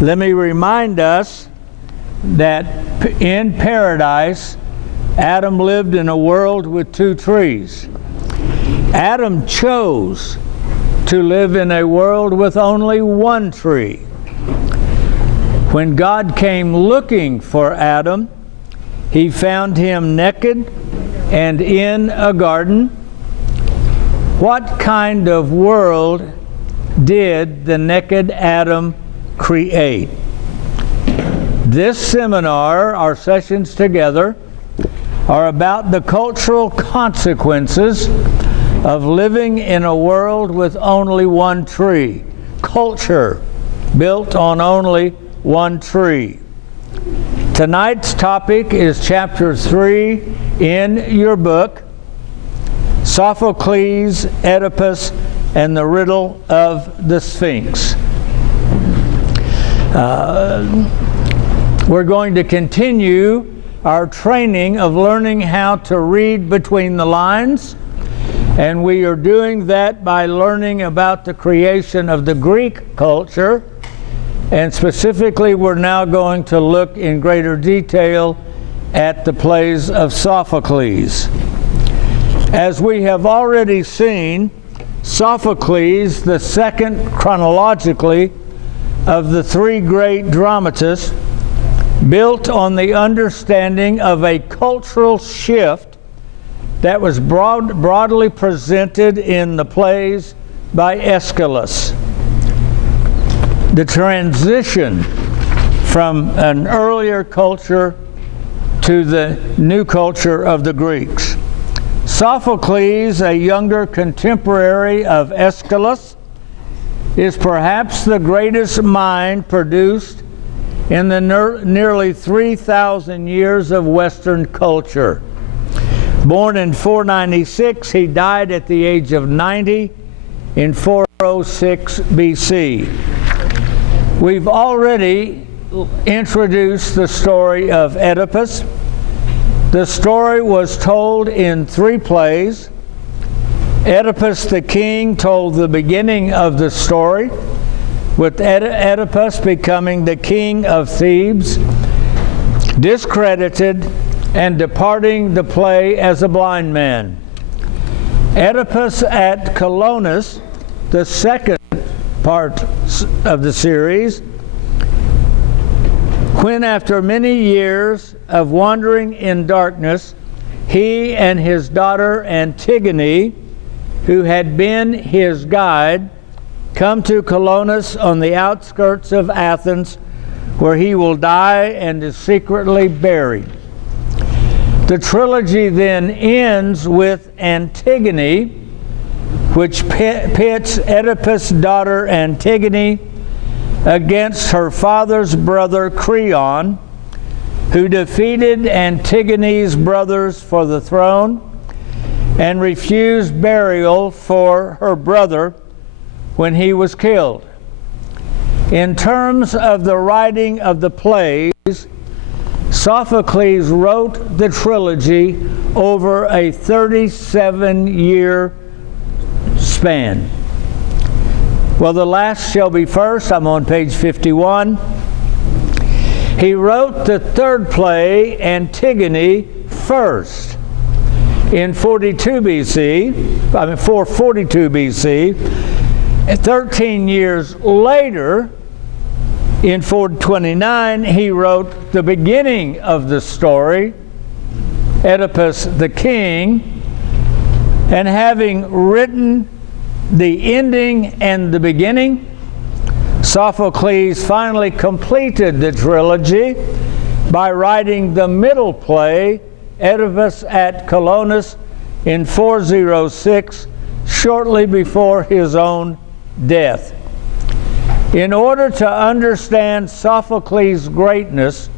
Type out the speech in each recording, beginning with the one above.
Let me remind us that in paradise, Adam lived in a world with two trees. Adam chose to live in a world with only one tree. When God came looking for Adam, he found him naked and in a garden. What kind of world did the naked Adam create? This seminar, our sessions together, are about the cultural consequences of living in a world with only one tree. Culture built on only one tree. Tonight's topic is chapter 3 in your book, Sophocles, Oedipus, and the Riddle of the Sphinx. We're going to continue our training of learning how to read between the lines, and we are doing that by learning about the creation of the Greek culture, and specifically we're now going to look in greater detail at the plays of Sophocles. As we have already seen, Sophocles, the second chronologically of the three great dramatists, built on the understanding of a cultural shift that was broadly presented in the plays by Aeschylus. The transition from an earlier culture to the new culture of the Greeks. Sophocles, a younger contemporary of Aeschylus, is perhaps the greatest mind produced in the nearly 3,000 years of Western culture. Born in 496, he died at the age of 90 in 406 BC. We've already introduced the story of Oedipus. The story was told in 3 plays. Oedipus the king told the beginning of the story, with Oedipus becoming the king of Thebes, discredited and departing the play as a blind man. Oedipus at Colonus, the second part of the series, when after many years of wandering in darkness, he and his daughter Antigone, who had been his guide, come to Colonus on the outskirts of Athens, where he will die and is secretly buried. The trilogy then ends with Antigone, which pits Oedipus' daughter Antigone against her father's brother Creon, who defeated Antigone's brothers for the throne and refused burial for her brother when he was killed. In terms of the writing of the plays, Sophocles wrote the trilogy over a 37-year span. Well, the last shall be first. I'm on page 51. He wrote the third play, Antigone, first in 442 BC. 13 years later, in 429, he wrote the beginning of the story, Oedipus the king, and having written the ending and the beginning, Sophocles finally completed the trilogy by writing the middle play, Oedipus at Colonus, in 406, shortly before his own death. In order to understand Sophocles' greatness,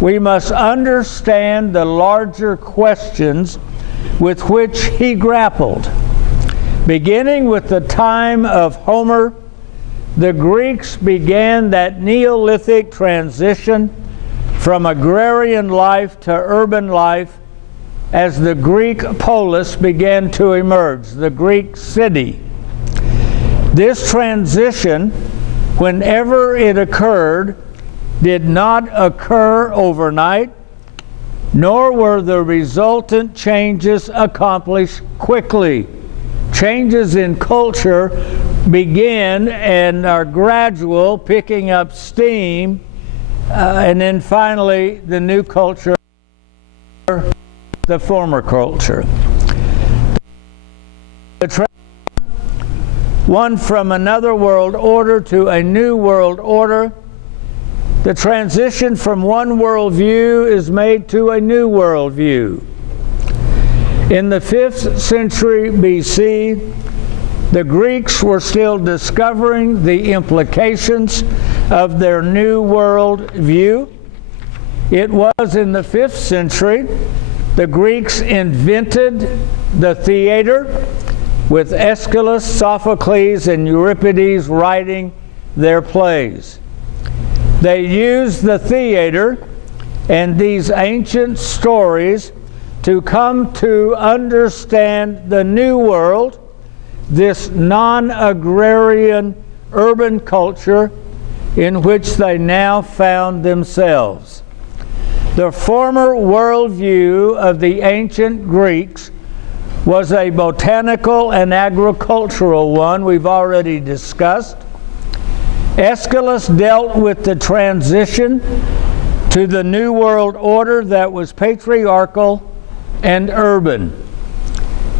we must understand the larger questions with which he grappled. Beginning with the time of Homer, the Greeks began that Neolithic transition from agrarian life to urban life as the Greek polis began to emerge, the Greek city. This transition whenever it occurred, did not occur overnight, nor were the resultant changes accomplished quickly. Changes in culture begin and are gradual, picking up steam, and then finally the new culture, the former culture. One from another world order to a new world order. The transition from one worldview is made to a new worldview. In the 5th century BC, the Greeks were still discovering the implications of their new world view. It was in the 5th century the Greeks invented the theater, with Aeschylus, Sophocles, and Euripides writing their plays. They used the theater and these ancient stories to come to understand the new world, this non-agrarian urban culture in which they now found themselves. The former worldview of the ancient Greeks was a botanical and agricultural one we've already discussed. Aeschylus dealt with the transition to the New World Order that was patriarchal and urban.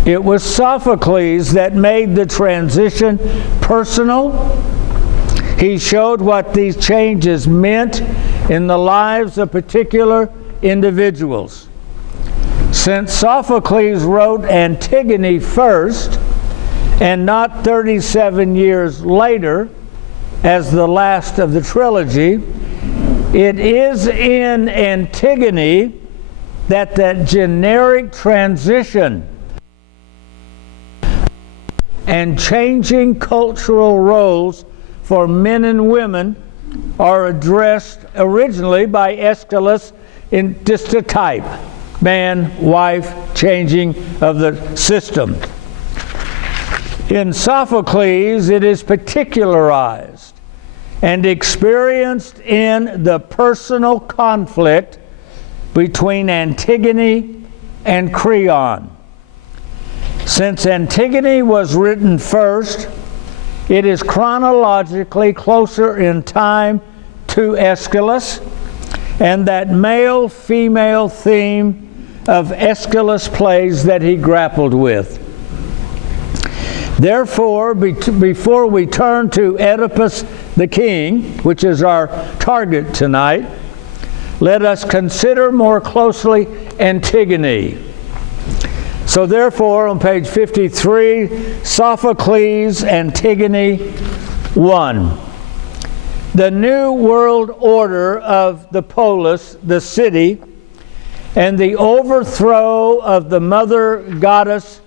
It was Sophocles that made the transition personal. He showed what these changes meant in the lives of particular individuals. Since Sophocles wrote Antigone first, and not 37 years later as the last of the trilogy, it is in Antigone that that generic transition and changing cultural roles for men and women are addressed originally by Aeschylus in just a type. Man, wife, changing of the system. In Sophocles, it is particularized and experienced in the personal conflict between Antigone and Creon. Since Antigone was written first, it is chronologically closer in time to Aeschylus and that male-female theme of Aeschylus' plays that he grappled with. Therefore, before we turn to Oedipus the King, which is our target tonight, let us consider more closely Antigone. So therefore, on page 53, Sophocles, Antigone 1. The New World Order of the polis, the city, and the overthrow of the mother goddess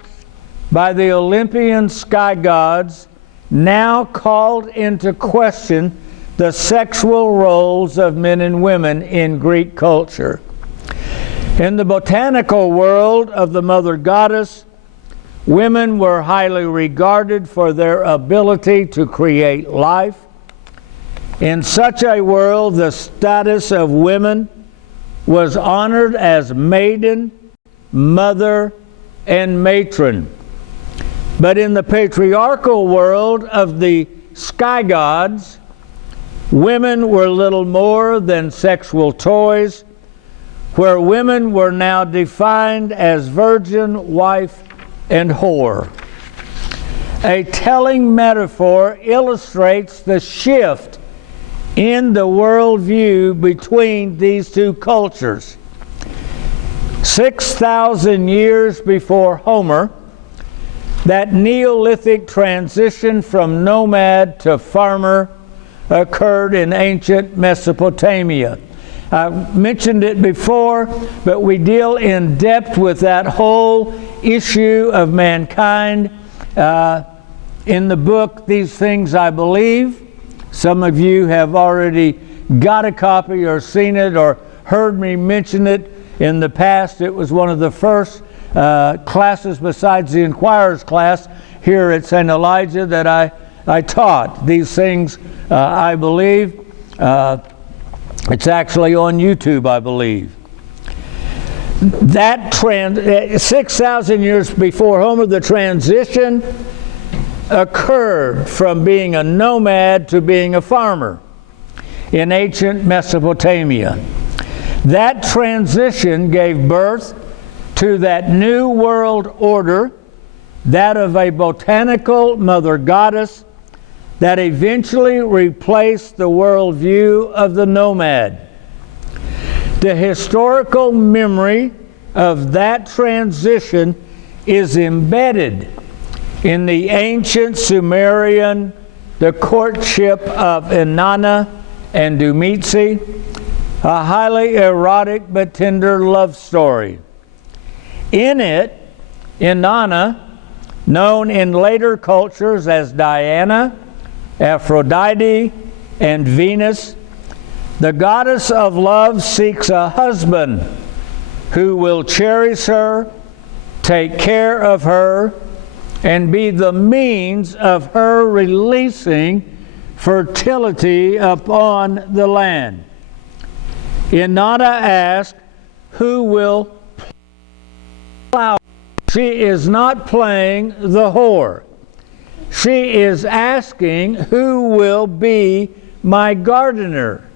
by the Olympian sky gods now called into question the sexual roles of men and women in Greek culture. In the botanical world of the mother goddess, women were highly regarded for their ability to create life. In such a world, the status of women was honored as maiden, mother, and matron. But in the patriarchal world of the sky gods, women were little more than sexual toys, where women were now defined as virgin, wife, and whore. A telling metaphor illustrates the shift in the worldview between these two cultures. 6,000 years before Homer, that Neolithic transition from nomad to farmer occurred in ancient Mesopotamia. I mentioned it before, but we deal in depth with that whole issue of mankind in the book, These Things I Believe. Some of you have already got a copy or seen it or heard me mention it in the past. It was one of the first classes besides the Inquirer's class here at St. Elijah that I I taught these things, I believe. It's actually on YouTube, I believe. That 6,000 years before Homer, the transition occurred from being a nomad to being a farmer in ancient Mesopotamia. That transition gave birth to that new world order, that of a botanical mother goddess that eventually replaced the worldview of the nomad. The historical memory of that transition is embedded in the ancient Sumerian, the courtship of Inanna and Dumitzi, a highly erotic but tender love story. In it, Inanna, known in later cultures as Diana, Aphrodite, and Venus, the goddess of love seeks a husband who will cherish her, take care of her, and be the means of her releasing fertility upon the land. Inanna asks, who will plow? She is not playing the whore. She is asking, who will be my gardener,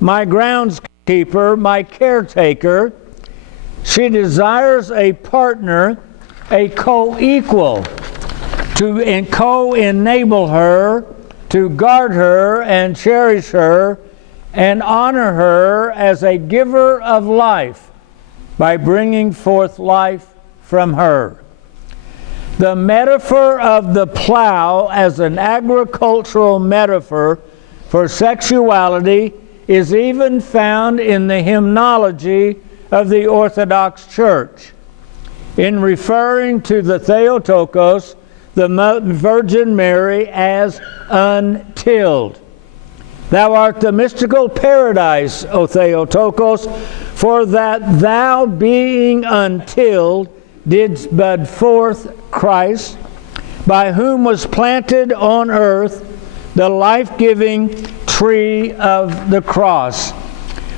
my groundskeeper, my caretaker? She desires a partner, a co-equal, to co-enable her, to guard her and cherish her and honor her as a giver of life by bringing forth life from her. The metaphor of the plow as an agricultural metaphor for sexuality is even found in the hymnology of the Orthodox Church. In referring to the Theotokos, the Virgin Mary, as untilled. Thou art the mystical paradise, O Theotokos, for that thou, being untilled, didst bud forth Christ, by whom was planted on earth the life-giving tree of the cross.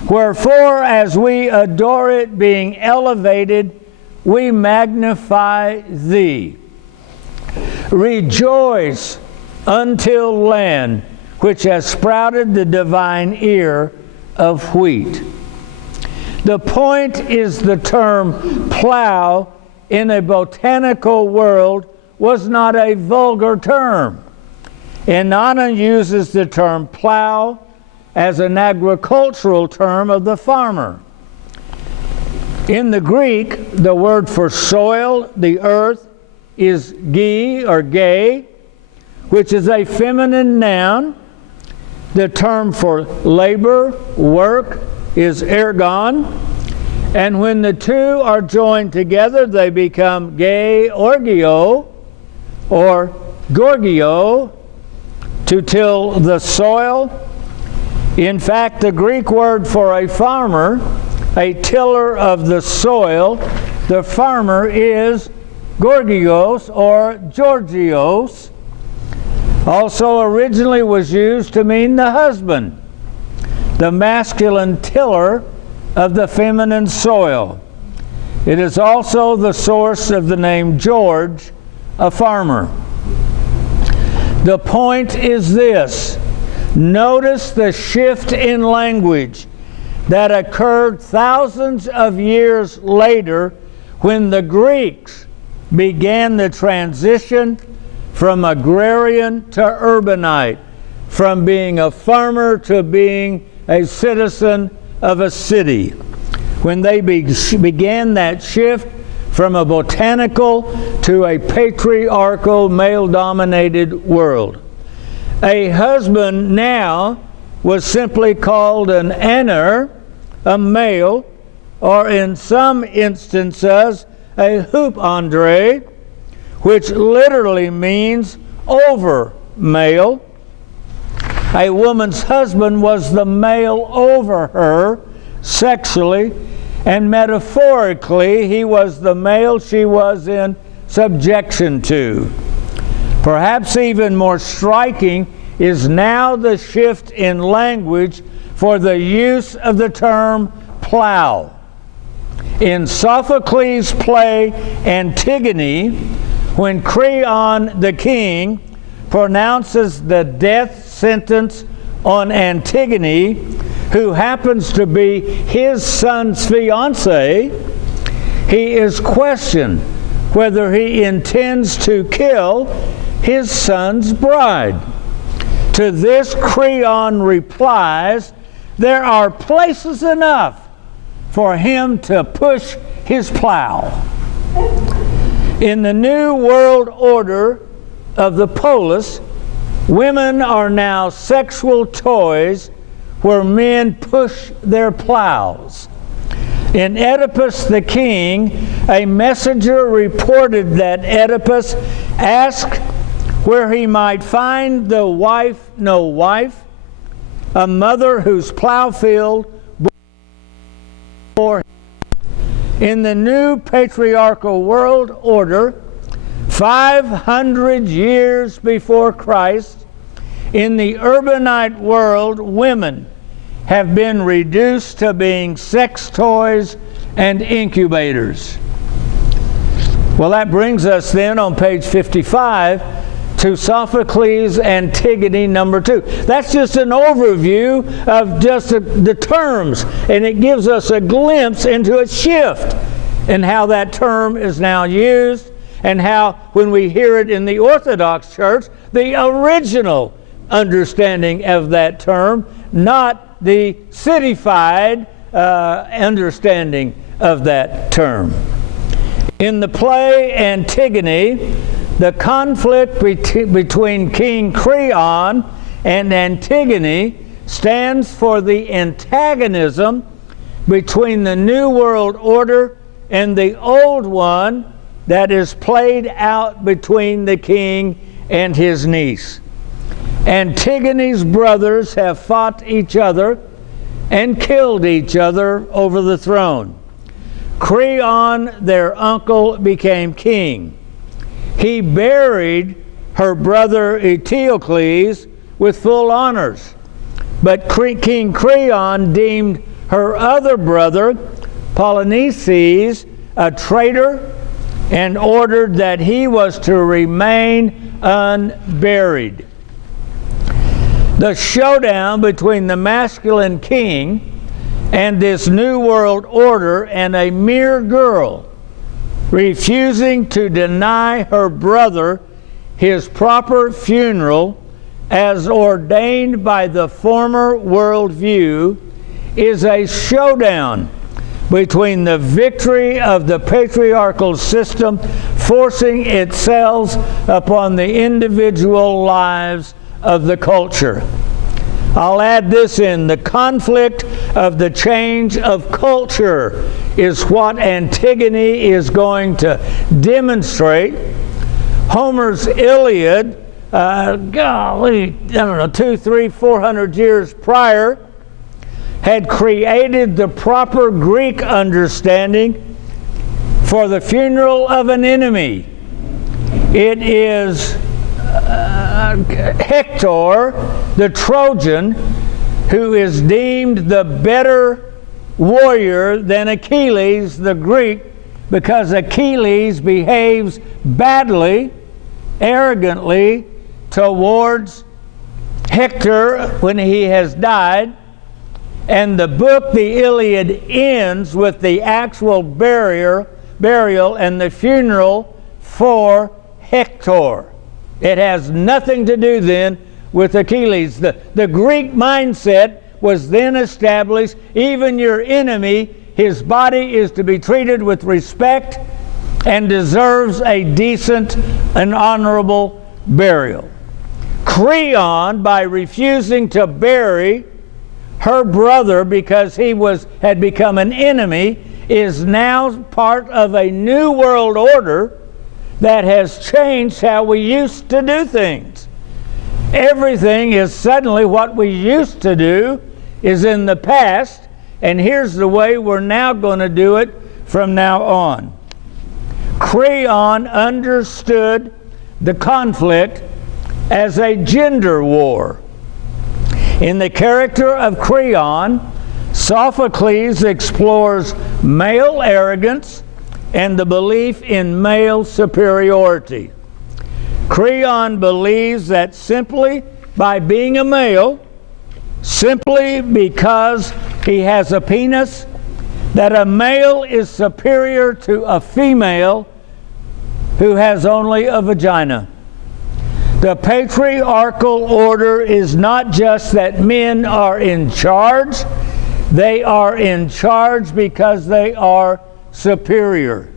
Wherefore, as we adore it being elevated, we magnify thee. Rejoice, untilled land, which has sprouted the divine ear of wheat. The point is, the term plow in a botanical world was not a vulgar term. Inanna uses the term plow as an agricultural term of the farmer. In the Greek, the word for soil, the earth, is gi or gay, which is a feminine noun. The term for labor, work, is ergon. And when the two are joined together, they become gay orgio or gorgio, to till the soil. In fact, the Greek word for a farmer, a tiller of the soil, the farmer is gorgios or georgios. Also originally was used to mean the husband, the masculine tiller of the feminine soil. It is also the source of the name George, a farmer. The point is this: notice the shift in language that occurred thousands of years later when the Greeks began the transition from agrarian to urbanite, from being a farmer to being a citizen of a city. When they began that shift from a botanical to a patriarchal, male-dominated world. A husband now was simply called an aner, a male, or in some instances, a hupandre, which literally means over male. A woman's husband was the male over her sexually, and metaphorically he was the male she was in subjection to. Perhaps even more striking is now the shift in language for the use of the term plow. In Sophocles' play Antigone, when Creon the king pronounces the death sentence on Antigone, who happens to be his son's fiancée, he is questioned whether he intends to kill his son's bride. To this, Creon replies, there are places enough for him to push his plow. In the New World Order of the polis, women are now sexual toys where men push their plows. In Oedipus the King, a messenger reported that Oedipus asked where he might find the wife no wife, a mother whose plow field bore him. In the new patriarchal world order, 500 years before Christ, in the urbanite world, women have been reduced to being sex toys and incubators. Well, that brings us then on page 55 to Sophocles' Antigone number 2. That's just an overview of just the terms, and it gives us a glimpse into a shift in how that term is now used, and how, when we hear it in the Orthodox Church, the original understanding of that term, not the cityfied understanding of that term. In the play Antigone, the conflict between King Creon and Antigone stands for the antagonism between the New World Order and the old one that is played out between the king and his niece. Antigone's brothers have fought each other and killed each other over the throne. Creon, their uncle, became king. He buried her brother Eteocles with full honors, but King Creon deemed her other brother Polynices a traitor and ordered that he was to remain unburied. The showdown between the masculine king and this New World Order and a mere girl refusing to deny her brother his proper funeral as ordained by the former worldview is a showdown between the victory of the patriarchal system forcing itself upon the individual lives of the culture. I'll add this in. The conflict of the change of culture is what Antigone is going to demonstrate. Homer's Iliad, 200, 300, 400 years prior, had created the proper Greek understanding for the funeral of an enemy. It is Hector, the Trojan, who is deemed the better warrior than Achilles, the Greek, because Achilles behaves badly, arrogantly towards Hector when he has died. And the book, the Iliad, ends with the actual burial and the funeral for Hector. It has nothing to do then with Achilles. The Greek mindset was then established. Even your enemy, his body is to be treated with respect and deserves a decent and honorable burial. Creon, by refusing to bury her brother because he had become an enemy, is now part of a new world order that has changed how we used to do things. Everything is suddenly what we used to do is in the past, and here's the way we're now going to do it from now on. Creon understood the conflict as a gender war. In the character of Creon, Sophocles explores male arrogance and the belief in male superiority. Creon believes that simply by being a male, simply because he has a penis, that a male is superior to a female who has only a vagina. The patriarchal order is not just that men are in charge, they are in charge because they are superior.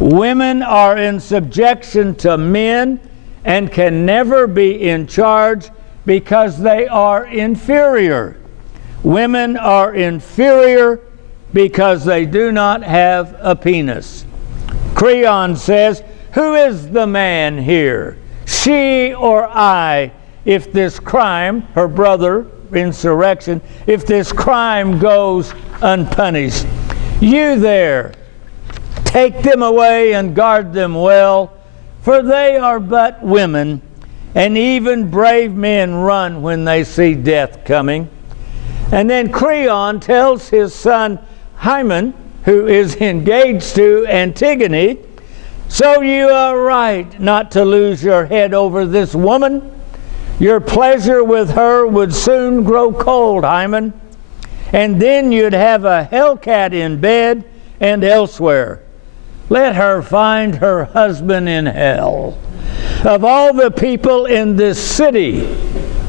Women are in subjection to men and can never be in charge because they are inferior. Women are inferior because they do not have a penis. Creon says, "Who is the man here? She or I, if this crime," her brother, insurrection, "if this crime goes unpunished? You there, take them away and guard them well, for they are but women, and even brave men run when they see death coming." And then Creon tells his son Hymen, who is engaged to Antigone, "So you are right not to lose your head over this woman. Your pleasure with her would soon grow cold, Hymen, and then you'd have a hellcat in bed and elsewhere. Let her find her husband in hell. Of all the people in this city,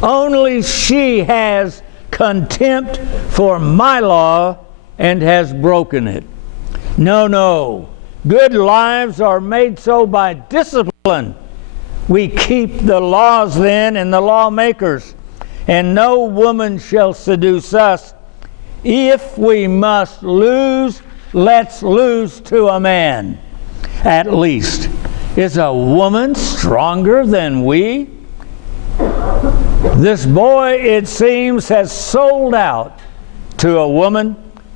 only she has contempt for my law and has broken it. No, no. Good lives are made so by discipline. We keep the laws then and the lawmakers, and no woman shall seduce us. If we must lose, let's lose to a man. At least, is a woman stronger than we? This boy, it seems, has sold out to a woman.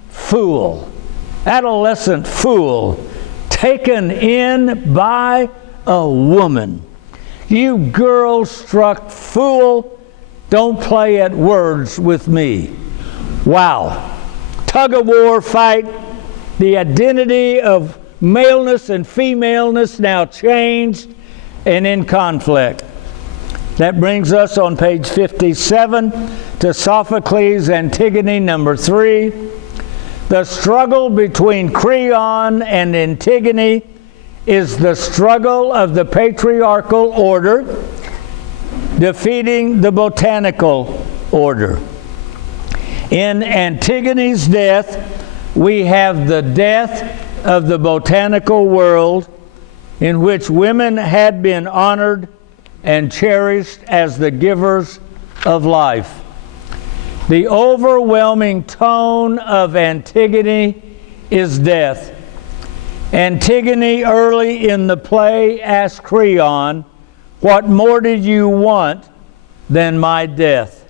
Fool, adolescent fool, taken in by a woman. You girl-struck fool, don't play at words with me. Wow. Tug-of-war fight, the identity of maleness and femaleness now changed and in conflict. That brings us on page 57 to Sophocles' Antigone number 3. The struggle between Creon and Antigone is the struggle of the patriarchal order defeating the botanical order. In Antigone's death, we have the death of the botanical world, in which women had been honored and cherished as the givers of life. The overwhelming tone of Antigone is death. Antigone, early in the play, asked Creon, "What more did you want than my death?"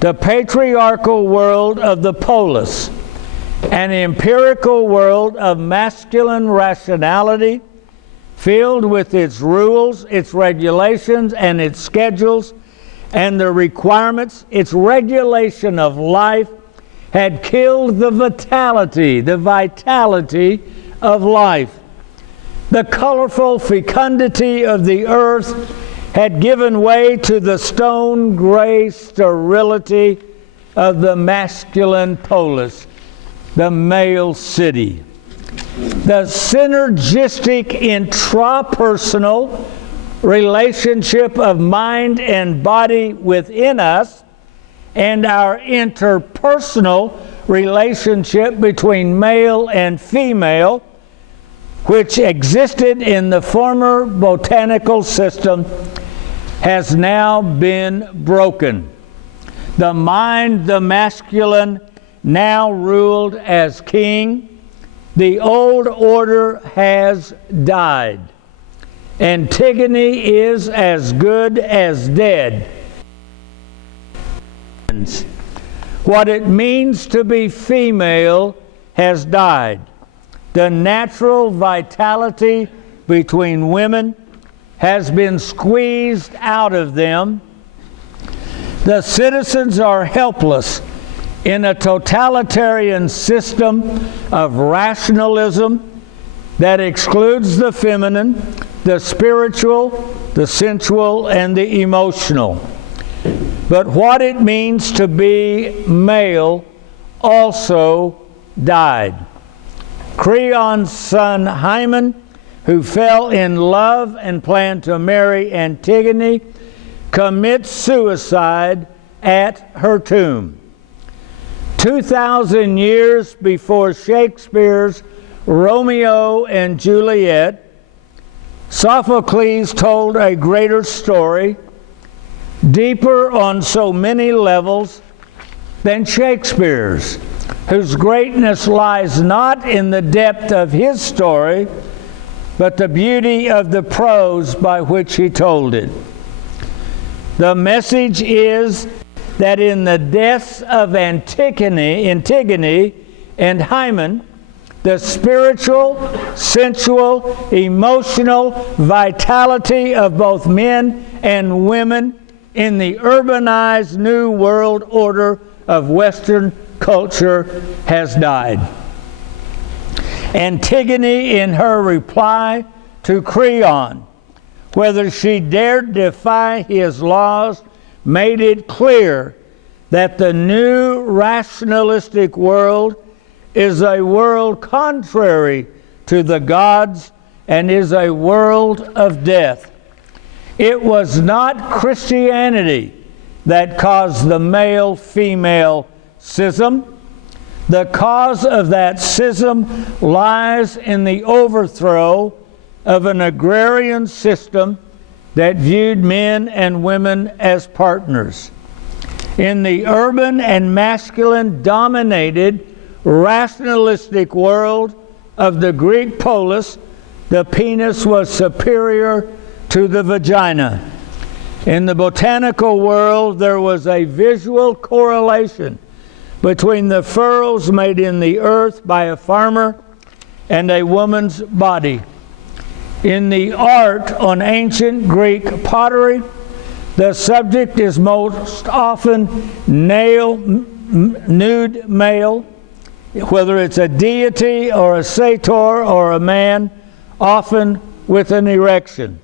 The patriarchal world of the polis, an empirical world of masculine rationality, filled with its rules, its regulations, and its schedules, and the requirements, its regulation of life, had killed the vitality of life. The colorful fecundity of the earth had given way to the stone-gray sterility of the masculine polis, the male city. The synergistic intrapersonal relationship of mind and body within us, and our interpersonal relationship between male and female, which existed in the former botanical system, has now been broken. The mind, the masculine, now ruled as king. The old order has died. Antigone is as good as dead. What it means to be female has died. The natural vitality between women has been squeezed out of them. The citizens are helpless in a totalitarian system of rationalism that excludes the feminine, the spiritual, the sensual, and the emotional. But what it means to be male also died. Creon's son Hymen, who fell in love and planned to marry Antigone, commits suicide at her tomb. 2,000 years before Shakespeare's Romeo and Juliet, Sophocles told a greater story, deeper on so many levels than Shakespeare's, whose greatness lies not in the depth of his story, but the beauty of the prose by which he told it. The message is that in the deaths of Antigone and Hymen, the spiritual, sensual, emotional vitality of both men and women in the urbanized new world order of Western culture has died. Antigone, in her reply to Creon, whether she dared defy his laws, made it clear that the new rationalistic world is a world contrary to the gods and is a world of death. It was not Christianity that caused the male-female schism. The cause of that schism lies in the overthrow of an agrarian system that viewed men and women as partners. In the urban and masculine-dominated rationalistic world of the Greek polis, the penis was superior to the vagina. In the botanical world, there was a visual correlation between the furrows made in the earth by a farmer and a woman's body. In the art on ancient Greek pottery, the subject is most often nude male, whether it's a deity or a satyr or a man, often with an erection.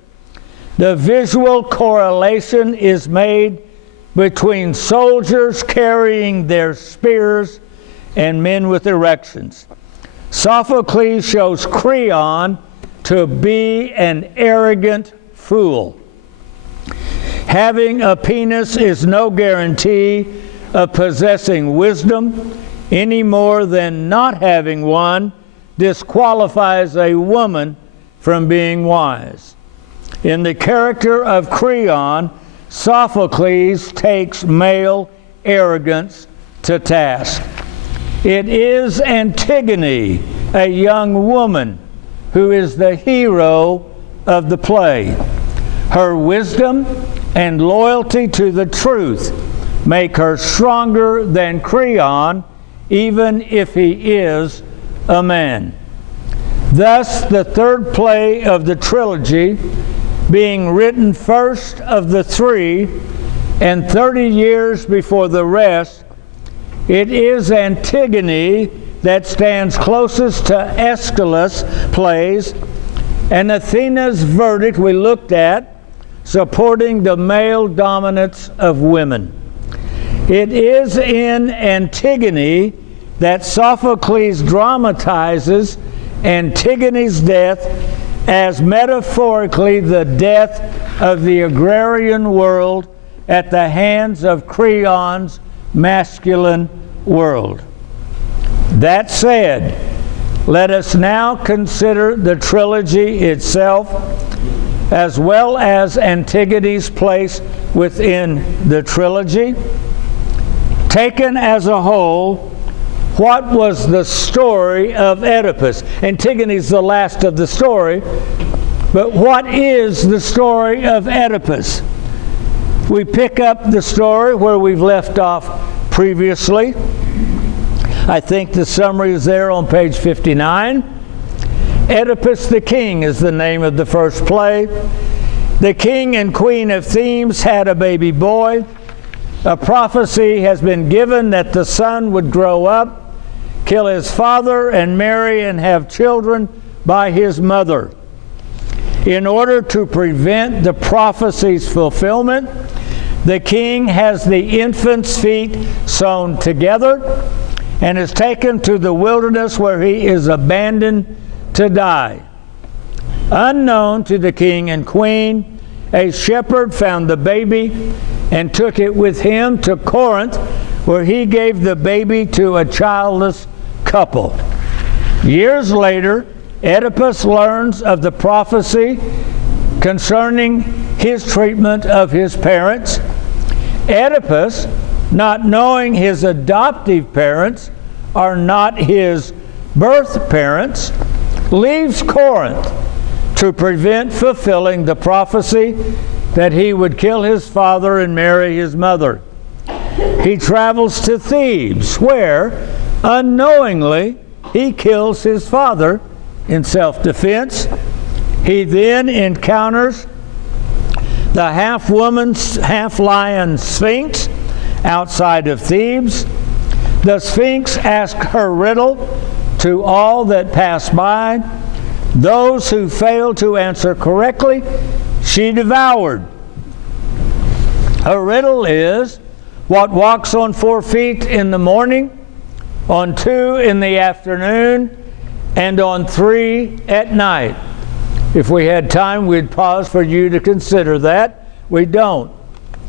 The visual correlation is made between soldiers carrying their spears and men with erections. Sophocles shows Creon to be an arrogant fool. Having a penis is no guarantee of possessing wisdom, any more than not having one disqualifies a woman from being wise. In the character of Creon, Sophocles takes male arrogance to task. It is Antigone, a young woman, who is the hero of the play. Her wisdom and loyalty to the truth make her stronger than Creon, even if he is a man. Thus, the third play of the trilogy, being written first of the three and 30 years before the rest, it is Antigone that stands closest to Aeschylus' plays, and Athena's verdict we looked at, supporting the male dominance of women. It is in Antigone that Sophocles dramatizes Antigone's death as metaphorically the death of the agrarian world at the hands of Creon's masculine world. That said, let us now consider the trilogy itself, as well as Antigone's place within the trilogy. Taken as a whole, what was the story of Oedipus? Antigone's the last of the story, but what is the story of Oedipus? We pick up the story where we've left off previously. I think the summary is there on page 59. Oedipus the King is the name of the first play. The king and queen of Thebes had a baby boy. A prophecy has been given that the son would grow up, kill his father, and marry and have children by his mother. In order to prevent the prophecy's fulfillment, the king has the infant's feet sewn together and is taken to the wilderness where he is abandoned to die. Unknown to the king and queen, a shepherd found the baby and took it with him to Corinth, where he gave the baby to a childless couple. Years later, Oedipus learns of the prophecy concerning his treatment of his parents. Oedipus, not knowing his adoptive parents are not his birth parents, leaves Corinth to prevent fulfilling the prophecy that he would kill his father and marry his mother. He travels to Thebes, where, unknowingly, he kills his father in self-defense. He then encounters the half-woman, half-lion Sphinx outside of Thebes. The Sphinx asks her riddle to all that pass by. Those who fail to answer correctly, she devoured. Her riddle is, what walks on 4 feet in the morning, on 2 in the afternoon, and on 3 at night? If we had time, we'd pause for you to consider that. We don't.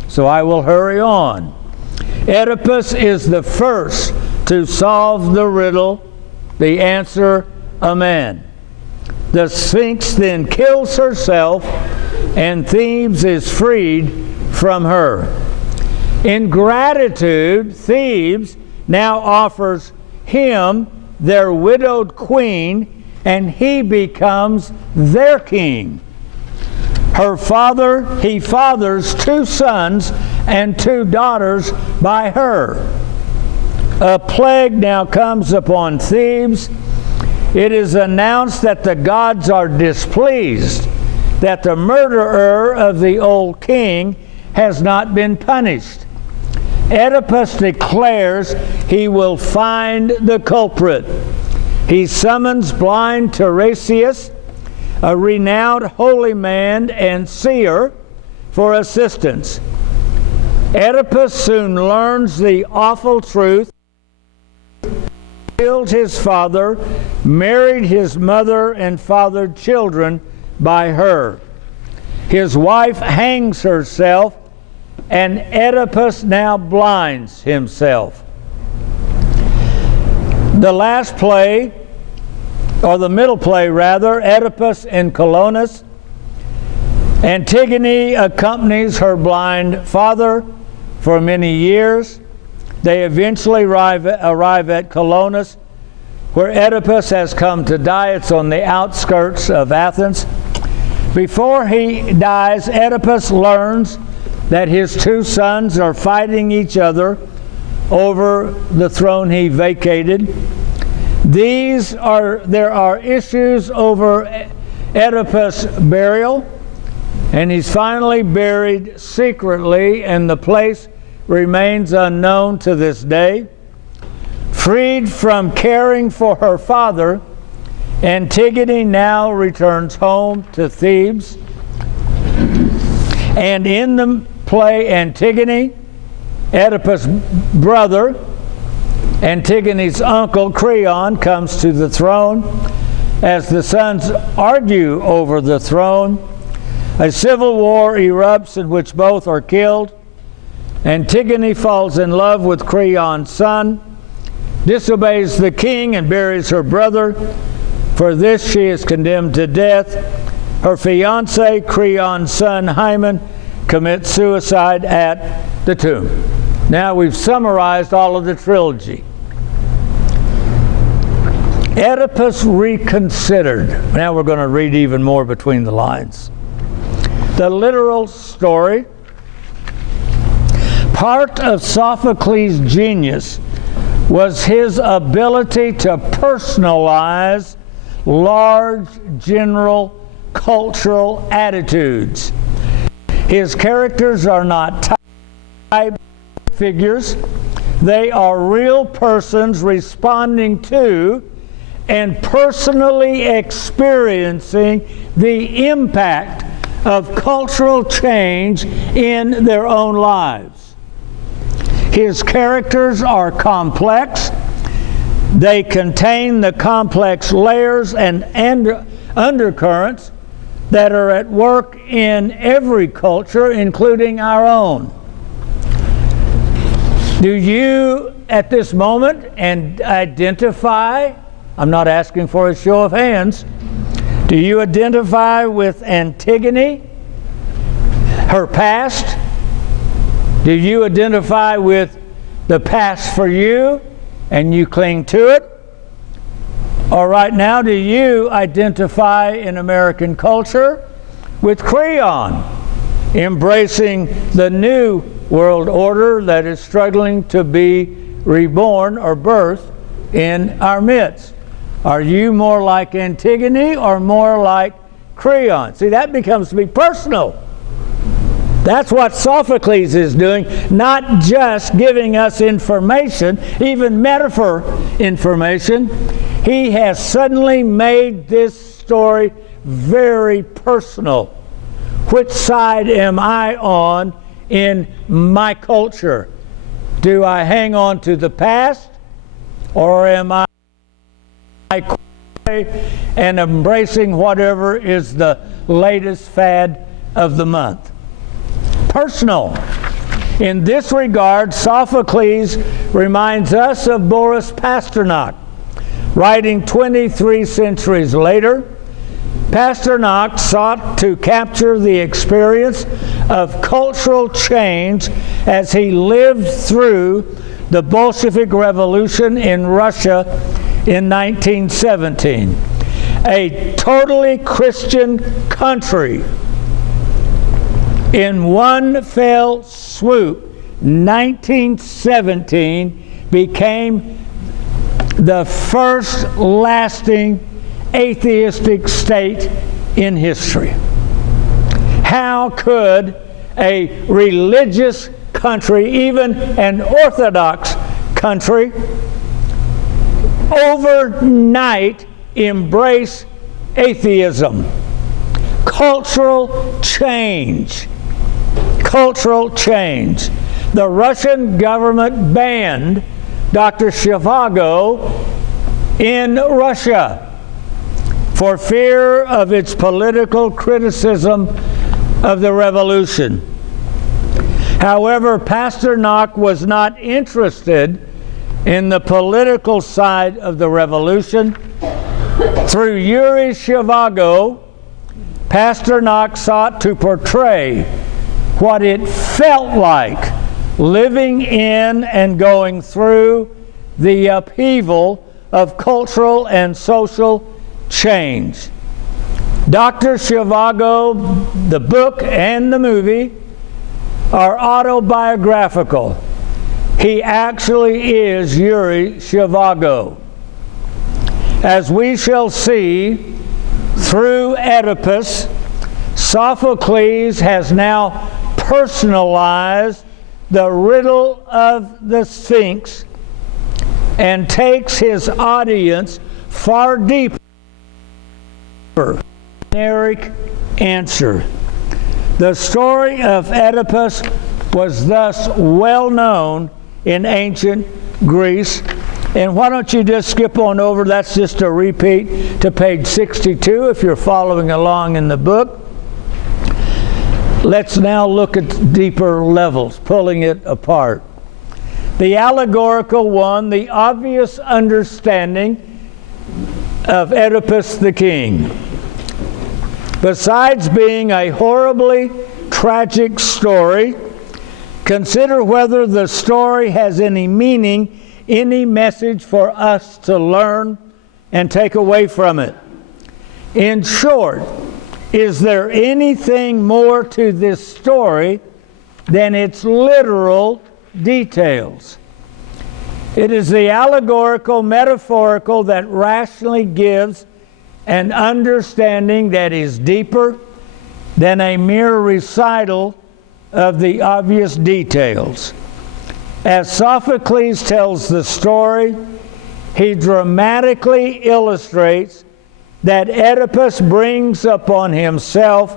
So I will hurry on. Oedipus is the first to solve the riddle, the answer, a man. The Sphinx then kills herself, and Thebes is freed from her. In gratitude, Thebes now offers him their widowed queen, and he becomes their king. He fathers 2 sons and 2 daughters by her. A plague now comes upon Thebes. It is announced that the gods are displeased that the murderer of the old king has not been punished. Oedipus declares he will find the culprit. He summons blind Tiresias, a renowned holy man and seer, for assistance. Oedipus soon learns the awful truth. Killed his father, married his mother, and fathered children by her. His wife hangs herself, and Oedipus now blinds himself. The last play, or the middle play rather, Oedipus and Colonus. Antigone accompanies her blind father for many years. They eventually arrive at Colonus, where Oedipus has come to die. It's on the outskirts of Athens. Before he dies, Oedipus learns that his 2 sons are fighting each other over the throne he vacated. There are issues over Oedipus' burial, and he's finally buried secretly, and the place remains unknown to this day. Freed from caring for her father, Antigone now returns home to Thebes. And in the play Antigone, Oedipus' brother, Antigone's uncle, Creon, comes to the throne. As the sons argue over the throne, a civil war erupts in which both are killed. Antigone falls in love with Creon's son, disobeys the king, and buries her brother. For this she is condemned to death. Her fiancé, Creon's son Hymen, commits suicide at the tomb. Now we've summarized all of the trilogy. Oedipus reconsidered. Now we're going to read even more between the lines. The literal story. Part of Sophocles' genius was his ability to personalize large general cultural attitudes, His characters are not type figures. They are real persons responding to and personally experiencing the impact of cultural change in their own lives. His characters are complex. They contain the complex layers and undercurrents that are at work in every culture, including our own. Do you, at this moment, identify, I'm not asking for a show of hands, do you identify with Antigone, her past? Do you identify with the past for you and you cling to it? Or right now, do you identify in American culture with Creon, embracing the new world order that is struggling to be reborn or birthed in our midst? Are you more like Antigone or more like Creon? See, that becomes to be personal. That's what Sophocles is doing, not just giving us information, even metaphor information. He has suddenly made this story very personal. Which side am I on in my culture? Do I hang on to the past, or am I and embracing whatever is the latest fad of the month? Personal. In this regard, Sophocles reminds us of Boris Pasternak. Writing 23 centuries later, Pasternak sought to capture the experience of cultural change as he lived through the Bolshevik Revolution in Russia in 1917. A totally Christian country. In one fell swoop, 1917 became the first lasting atheistic state in history. How could a religious country, even an Orthodox country, overnight embrace atheism? Cultural change. Cultural change. The Russian government banned Dr. Zhivago in Russia for fear of its political criticism of the revolution. However, Pasternak was not interested in the political side of the revolution. Through Yuri Zhivago, Pasternak sought to portray what it felt like living in and going through the upheaval of cultural and social change. Dr. Zhivago, the book and the movie, are autobiographical. He actually is Yuri Zhivago. As we shall see, through Oedipus, Sophocles has now personalized the riddle of the Sphinx and takes his audience far deeper. Generic answer. The story of Oedipus was thus well known in ancient Greece. And why don't you just skip on over, that's just a repeat, to page 62 if you're following along in the book. Let's now look at deeper levels, pulling it apart. The allegorical one, the obvious understanding of Oedipus the king. Besides being a horribly tragic story, consider whether the story has any meaning, any message for us to learn and take away from it. In short, is there anything more to this story than its literal details? It is the allegorical, metaphorical that rationally gives an understanding that is deeper than a mere recital of the obvious details. As Sophocles tells the story, he dramatically illustrates that Oedipus brings upon himself,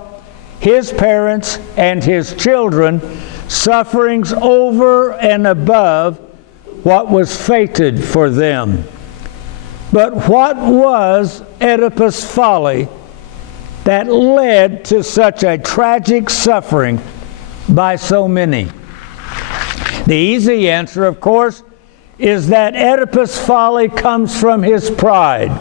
his parents, and his children sufferings over and above what was fated for them. But what was Oedipus' folly that led to such a tragic suffering by so many? The easy answer, of course, is that Oedipus' folly comes from his pride.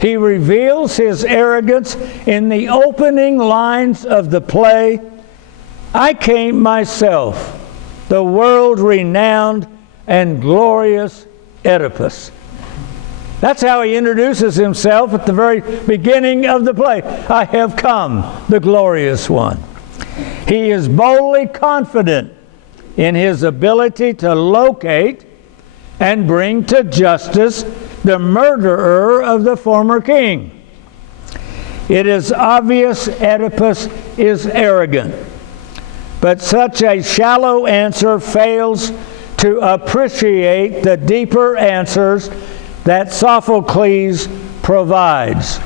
He reveals his arrogance in the opening lines of the play, "I came myself, the world-renowned and glorious Oedipus." That's how he introduces himself at the very beginning of the play. "I have come, the glorious one." He is boldly confident in his ability to locate and bring to justice the murderer of the former king. It is obvious Oedipus is arrogant, but such a shallow answer fails to appreciate the deeper answers that Sophocles provides.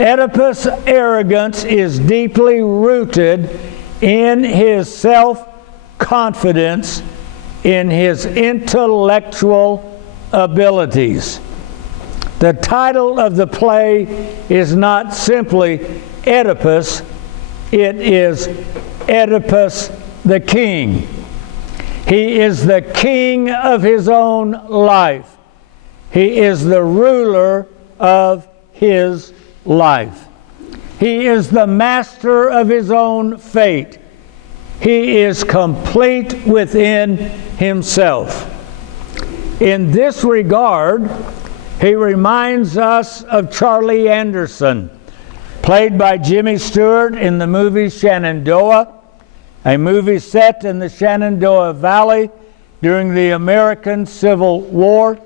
Oedipus' arrogance is deeply rooted in his self-confidence in his intellectual abilities. The title of the play is not simply Oedipus, it is Oedipus the King. He is the king of his own life. He is the ruler of his life. He is the master of his own fate. He is complete within himself. In this regard, he reminds us of Charlie Anderson, played by Jimmy Stewart in the movie Shenandoah, a movie set in the Shenandoah Valley during the American Civil War.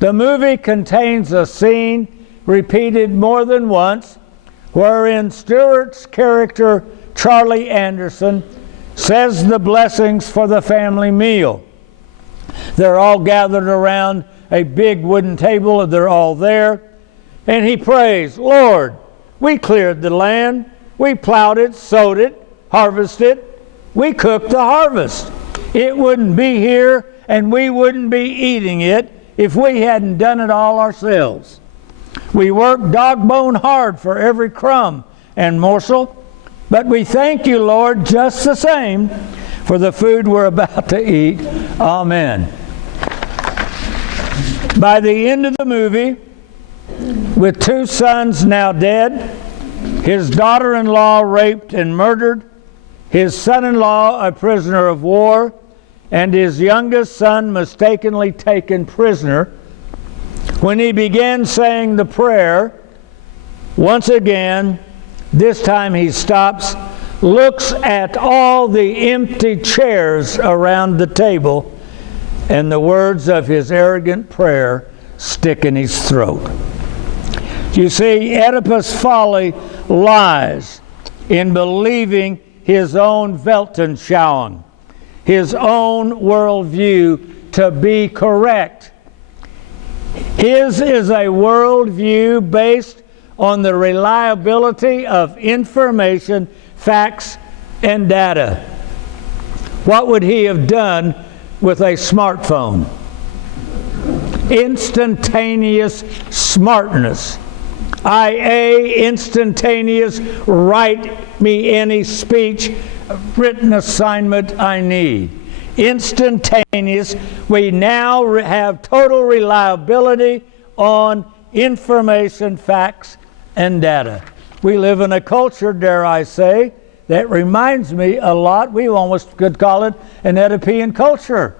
The movie contains a scene repeated more than once wherein Stewart's character, Charlie Anderson, says the blessings for the family meal. They're all gathered around a big wooden table, they're all there, and he prays, "Lord, we cleared the land, we plowed it, sowed it, harvested, we cooked the harvest. It wouldn't be here and we wouldn't be eating it if we hadn't done it all ourselves. We worked dog-bone hard for every crumb and morsel, but we thank you, Lord, just the same for the food we're about to eat. Amen." By the end of the movie, with 2 sons now dead, his daughter-in-law raped and murdered, his son-in-law a prisoner of war, and his youngest son mistakenly taken prisoner, when he began saying the prayer, once again, this time he stops, looks at all the empty chairs around the table, and the words of his arrogant prayer stick in his throat. You see, Oedipus' folly lies in believing his own Weltanschauung, his own worldview, to be correct. His is a worldview based on the reliability of information, facts, and data. What would he have done with a smartphone? Instantaneous smartness. Instantaneous, write me any speech, written assignment I need. Instantaneous. We now have total reliability on information, facts, and data. We live in a culture, dare I say, that reminds me a lot, we almost could call it an Oedipian culture,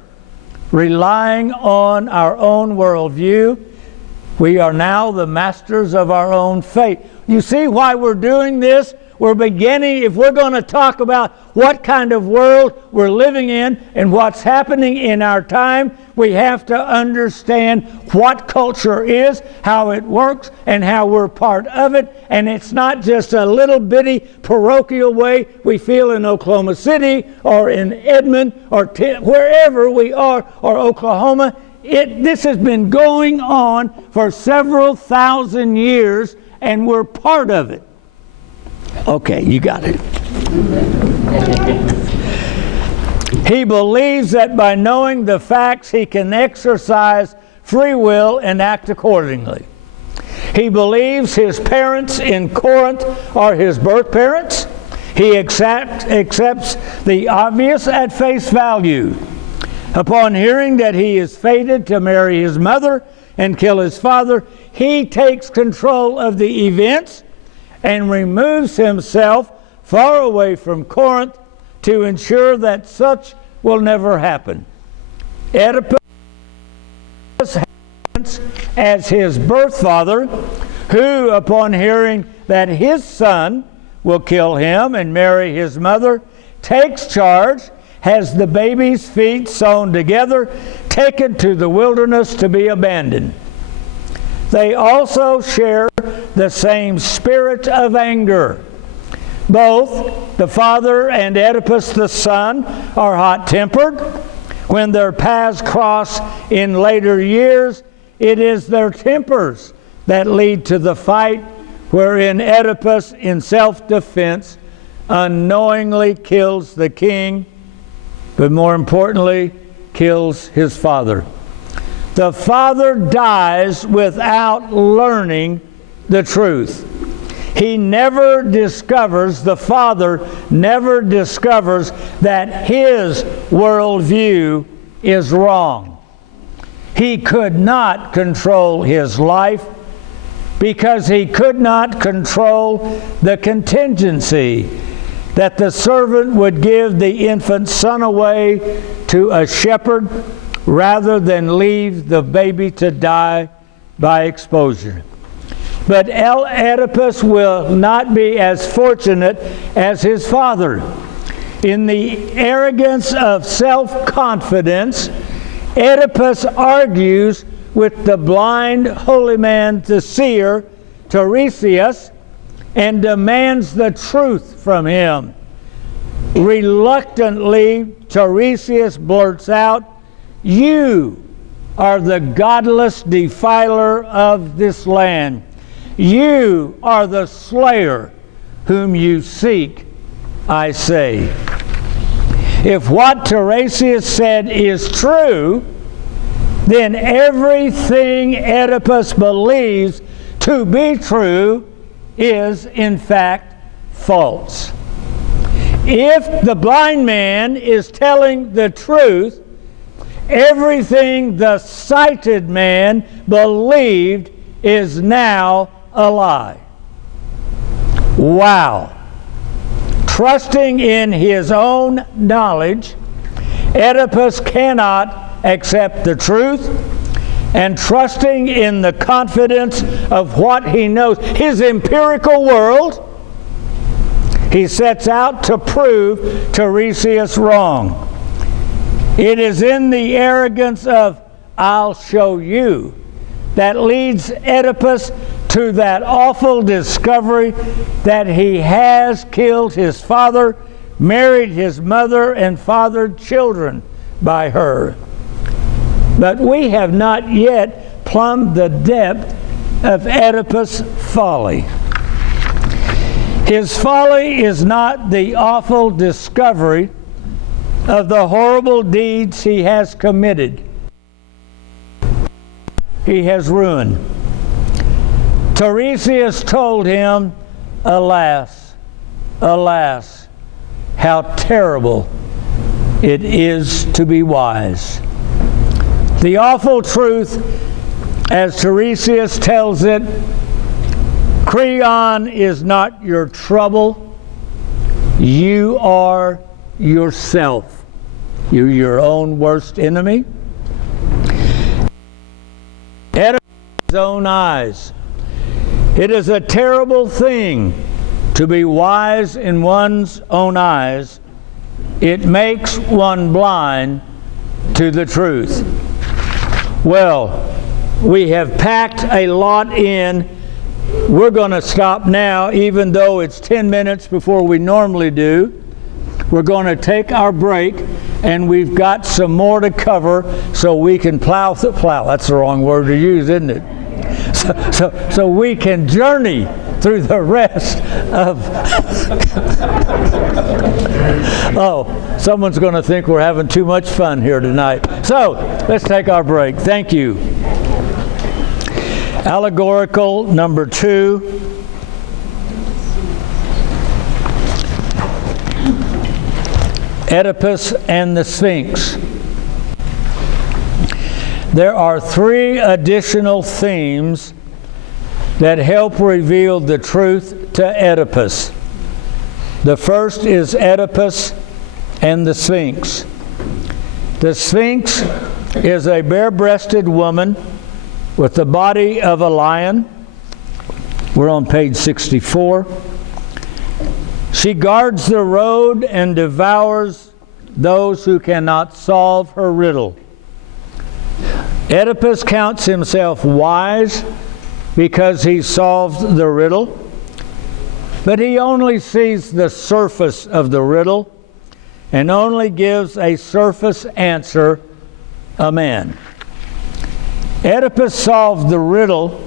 relying on our own worldview. We are now the masters of our own fate. You see why we're doing this? we're beginning, if we're going to talk about what kind of world we're living in and what's happening in our time, we have to understand what culture is, how it works, and how we're part of it. And it's not just a little bitty parochial way we feel in Oklahoma City or in Edmond or wherever we are, or Oklahoma. This has been going on for several thousand years, and we're part of it. Okay, you got it. He believes that by knowing the facts, he can exercise free will and act accordingly. He believes his parents in Corinth are his birth parents. He accepts the obvious at face value. Upon hearing that he is fated to marry his mother and kill his father, he takes control of the events and removes himself far away from Corinth to ensure that such will never happen. Oedipus as his birth father, who, upon hearing that his son will kill him and marry his mother, takes charge, has the baby's feet sewn together, taken to the wilderness to be abandoned. They also share the same spirit of anger. Both the father and Oedipus the son are hot-tempered. When their paths cross in later years, it is their tempers that lead to the fight, wherein Oedipus, in self-defense, unknowingly kills the king, but more importantly, kills his father. The father dies without learning the truth. The father never discovers that his worldview is wrong. He could not control his life because he could not control the contingency that the servant would give the infant son away to a shepherd rather than leave the baby to die by exposure. But Oedipus will not be as fortunate as his father. In the arrogance of self-confidence, Oedipus argues with the blind holy man, the seer, Tiresias, and demands the truth from him. Reluctantly, Tiresias blurts out, "You are the godless defiler of this land. You are the slayer whom you seek, I say." If what Tiresias said is true, then everything Oedipus believes to be true is in fact false. If the blind man is telling the truth, everything the sighted man believed is now a lie. Wow. Trusting in his own knowledge, Oedipus cannot accept the truth, and trusting in the confidence of what he knows, his empirical world, he sets out to prove Tiresias wrong. It is in the arrogance of "I'll show you" that leads Oedipus to that awful discovery that he has killed his father, married his mother, and fathered children by her. But we have not yet plumbed the depth of Oedipus' folly. His folly is not the awful discovery of the horrible deeds he has committed. He has ruined. Tiresias told him, "Alas, alas, how terrible it is to be wise." The awful truth, as Tiresias tells it, Creon is not your trouble. You are yourself. You're your own worst enemy. Out of his own eyes. It is a terrible thing to be wise in one's own eyes, it makes one blind to the truth. Well, we have packed a lot in. We're going to stop now, even though it's 10 minutes before we normally do. We're going to take our break, and we've got some more to cover so we can plow. That's the wrong word to use, isn't it? So we can journey through the rest of... Oh, someone's going to think we're having too much fun here tonight. So let's take our break. Thank you. Allegorical number 2. Oedipus and the Sphinx. There are 3 additional themes that help reveal the truth to Oedipus. The first is Oedipus and the Sphinx. The Sphinx is a bare-breasted woman with the body of a lion. We're on page 64. She guards the road and devours those who cannot solve her riddle. Oedipus counts himself wise because he solved the riddle, but he only sees the surface of the riddle and only gives a surface answer, a man. Oedipus solved the riddle,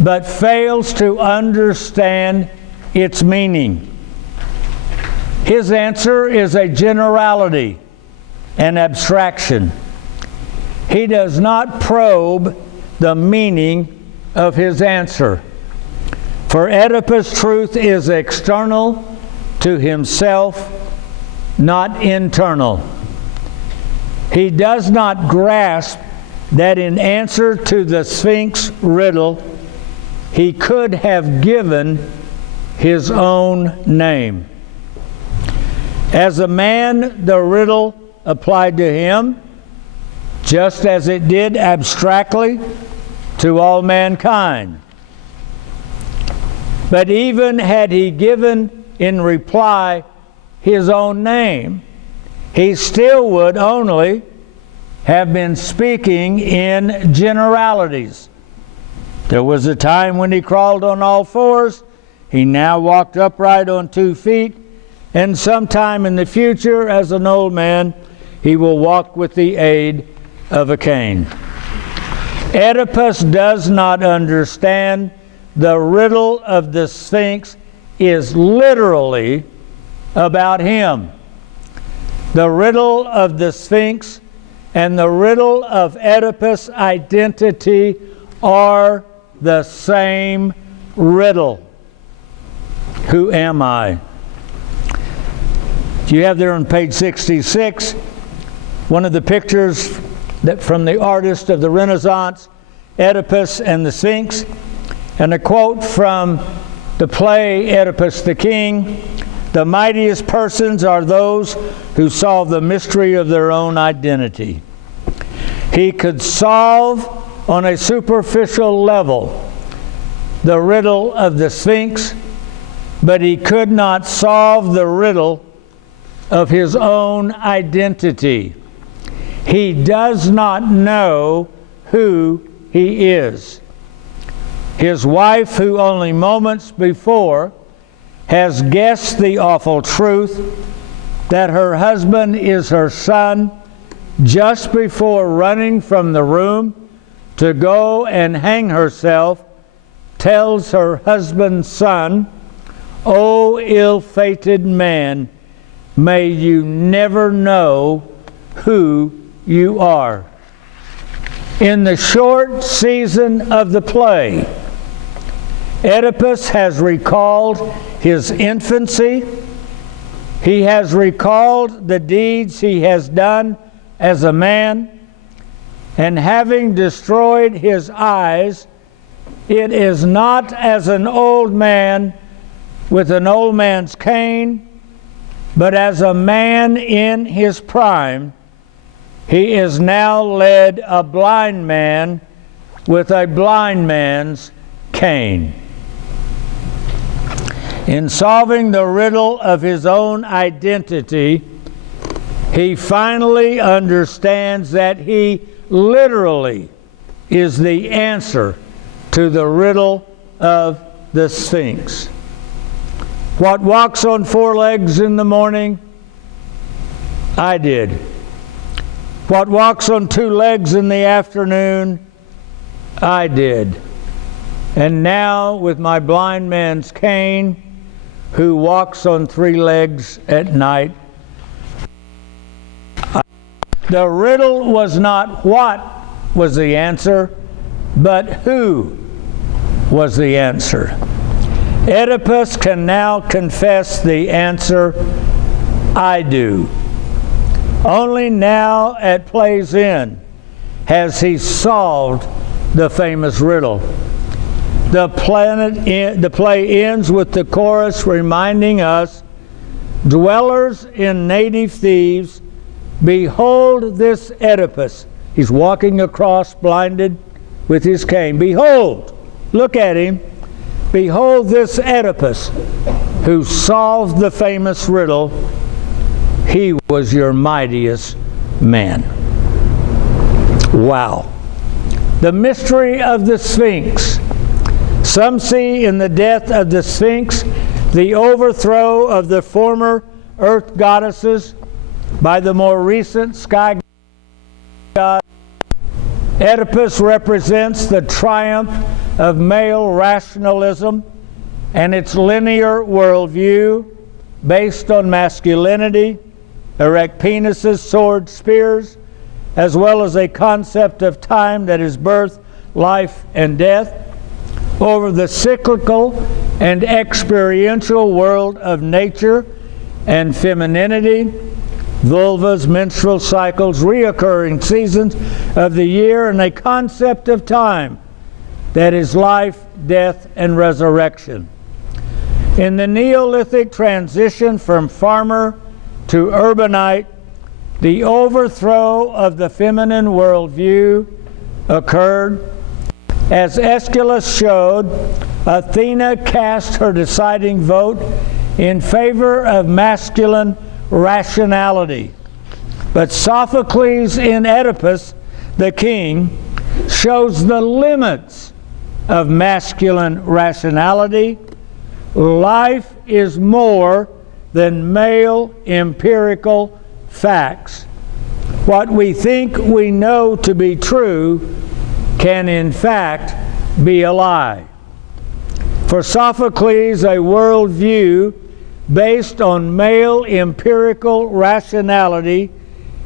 but fails to understand its meaning. His answer is a generality, an abstraction. He does not probe the meaning of his answer. For Oedipus, truth is external to himself, not internal. He does not grasp that in answer to the Sphinx riddle, he could have given his own name. As a man, the riddle applied to him, just as it did abstractly to all mankind. But even had he given in reply his own name, he still would only have been speaking in generalities. There was a time when he crawled on all fours. He now walked upright on 2 feet, and sometime in the future, as an old man, he will walk with the aid of a cane. Oedipus does not understand the riddle of the Sphinx is literally about him. The riddle of the Sphinx and the riddle of Oedipus' identity are the same riddle. Who am I? You have there on page 66 one of the pictures that from the artist of the Renaissance, Oedipus and the Sphinx, and a quote from the play Oedipus the King: "The mightiest persons are those who solve the mystery of their own identity." He could solve on a superficial level the riddle of the Sphinx, but he could not solve the riddle of his own identity. He does not know who he is. His wife, who only moments before has guessed the awful truth that her husband is her son, just before running from the room to go and hang herself, tells her husband's son, "O ill-fated man, may you never know who you are." In the short season of the play, Oedipus has recalled his infancy. He has recalled the deeds he has done as a man, and having destroyed his eyes, it is not as an old man with an old man's cane, but as a man in his prime, he is now led a blind man with a blind man's cane. In solving the riddle of his own identity, he finally understands that he literally is the answer to the riddle of the Sphinx. What walks on four legs in the morning? I did. What walks on two legs in the afternoon? I did. And now, with my blind man's cane, who walks on three legs at night, the riddle was not what was the answer, but who was the answer. Oedipus can now confess the answer, I do. Only now at play's end has he solved the famous riddle. The play ends with the chorus reminding us, dwellers in native Thebes, behold this Oedipus. He's walking across blinded with his cane. Behold, look at him. Behold this Oedipus who solved the famous riddle. He was your mightiest man. Wow. The mystery of the Sphinx. Some see in the death of the Sphinx the overthrow of the former earth goddesses by the more recent sky god. Oedipus represents the triumph of male rationalism and its linear worldview based on masculinity, erect penises, swords, spears, as well as a concept of time that is birth, life, and death, over the cyclical and experiential world of nature and femininity, vulvas, menstrual cycles, reoccurring seasons of the year, and a concept of time that is life, death, and resurrection. In the Neolithic transition from farmer to urbanite, the overthrow of the feminine worldview occurred. As Aeschylus showed, Athena cast her deciding vote in favor of masculine rationality. But Sophocles in Oedipus, the king, shows the limits of masculine rationality. Life is more than male empirical facts. What we think we know to be true can in fact be a lie. For Sophocles, a worldview based on male empirical rationality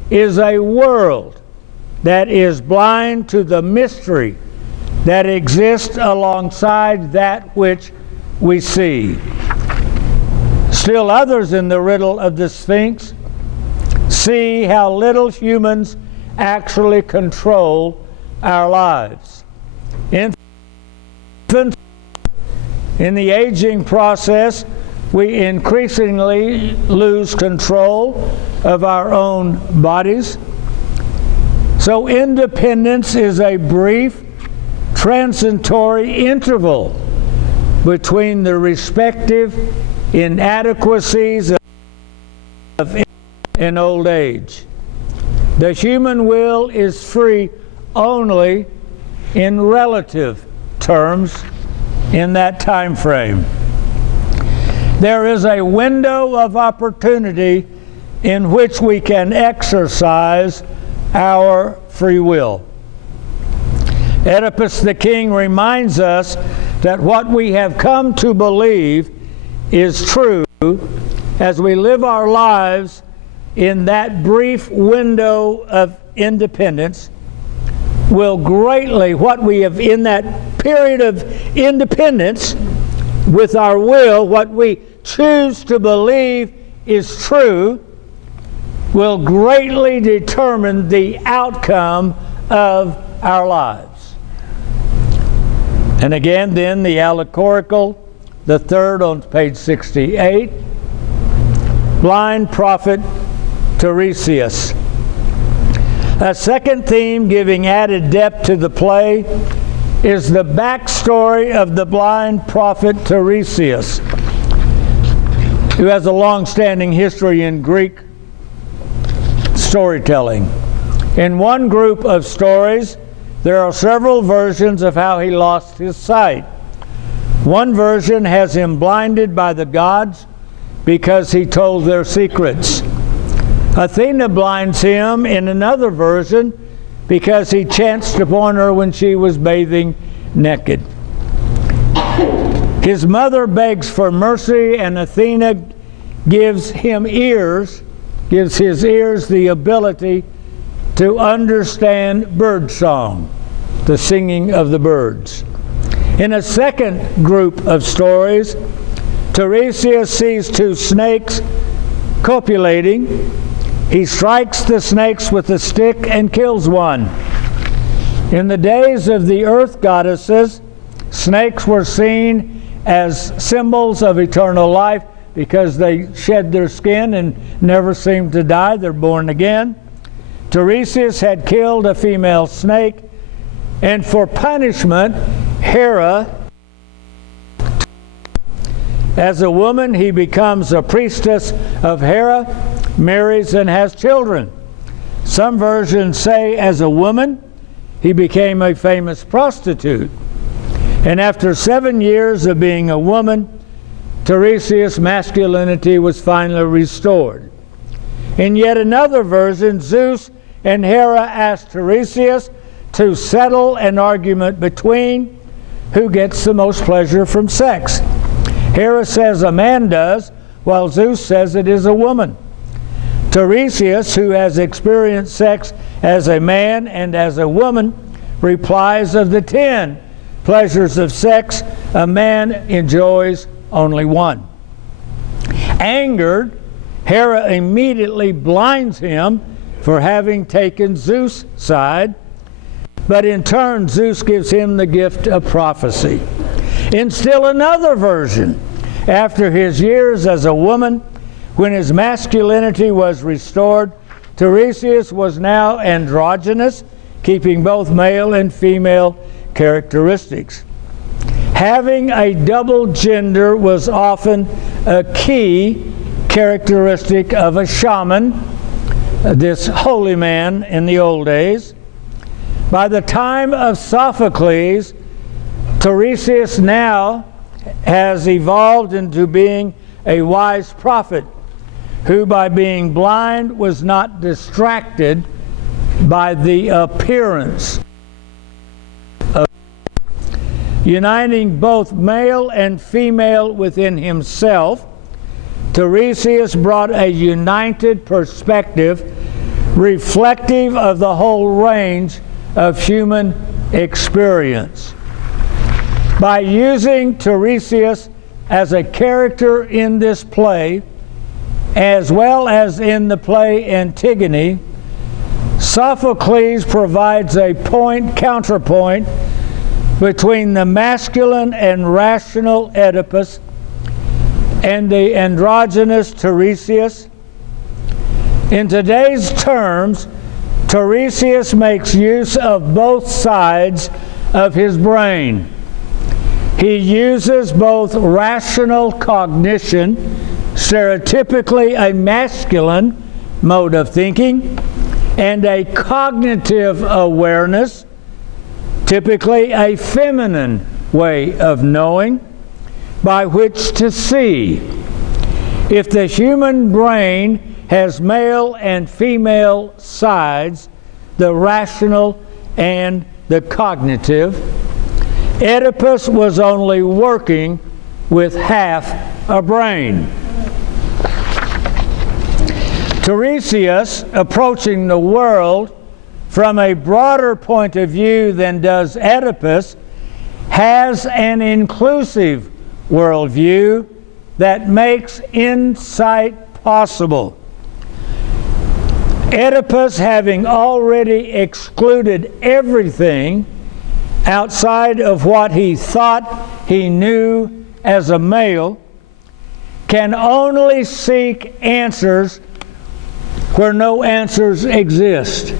is a world that is blind to the mystery that exists alongside that which we see. Still others in the riddle of the Sphinx see how little humans actually control our lives. Infants, in the aging process, we increasingly lose control of our own bodies. So independence is a brief, transitory interval between the respective inadequacies of in old age. The human will is free only in relative terms in that time frame. There is a window of opportunity in which we can exercise our free will. Oedipus the king reminds us that what we have come to believe is true as we live our lives in that brief window of independence will greatly, what we have in that period of independence with our will, what we choose to believe is true, will greatly determine the outcome of our lives. And again, then, the allegorical, the third on page 68, blind prophet Tiresias. A second theme giving added depth to the play is the backstory of the blind prophet Tiresias. who has a long-standing history in Greek storytelling. In one group of stories, there are several versions of how he lost his sight. One version has him blinded by the gods because he told their secrets. Athena blinds him in another version because he chanced upon her when she was bathing naked. His mother begs for mercy, and Athena gives his ears the ability to understand birdsong, the singing of the birds. In a second group of stories, Tiresias sees two snakes copulating. He strikes the snakes with a stick and kills one. In the days of the earth goddesses, snakes were seen as symbols of eternal life because they shed their skin and never seem to die. They're born again. Tiresias had killed a female snake, and for punishment, Hera, as a woman, he becomes a priestess of Hera, marries, and has children. Some versions say as a woman, he became a famous prostitute. And after 7 years of being a woman, Tiresias' masculinity was finally restored. In yet another version, Zeus and Hera asked Tiresias to settle an argument between who gets the most pleasure from sex. Hera says a man does, while Zeus says it is a woman. Tiresias, who has experienced sex as a man and as a woman, replies, of the 10 pleasures of sex, a man enjoys only one. Angered, Hera immediately blinds him for having taken Zeus' side, but in turn Zeus gives him the gift of prophecy. In still another version, after his years as a woman, when his masculinity was restored, Tiresias was now androgynous, keeping both male and female characteristics. Having a double gender was often a key characteristic of a shaman, this holy man in the old days. By the time of Sophocles, Tiresias now has evolved into being a wise prophet who, by being blind, was not distracted by the appearance of uniting both male and female within himself. Tiresias brought a united perspective reflective of the whole range of human experience. By using Tiresias as a character in this play, as well as in the play Antigone, Sophocles provides a counterpoint between the masculine and rational Oedipus and the androgynous Tiresias. In today's terms, Tiresias makes use of both sides of his brain. He uses both rational cognition, stereotypically a masculine mode of thinking, and a cognitive awareness, typically a feminine way of knowing, by which to see. If the human brain has male and female sides, the rational and the cognitive, Oedipus was only working with half a brain. Tiresias, approaching the world from a broader point of view than does Oedipus, has an inclusive worldview that makes insight possible. Oedipus, having already excluded everything outside of what he thought he knew as a male, can only seek answers where no answers exist.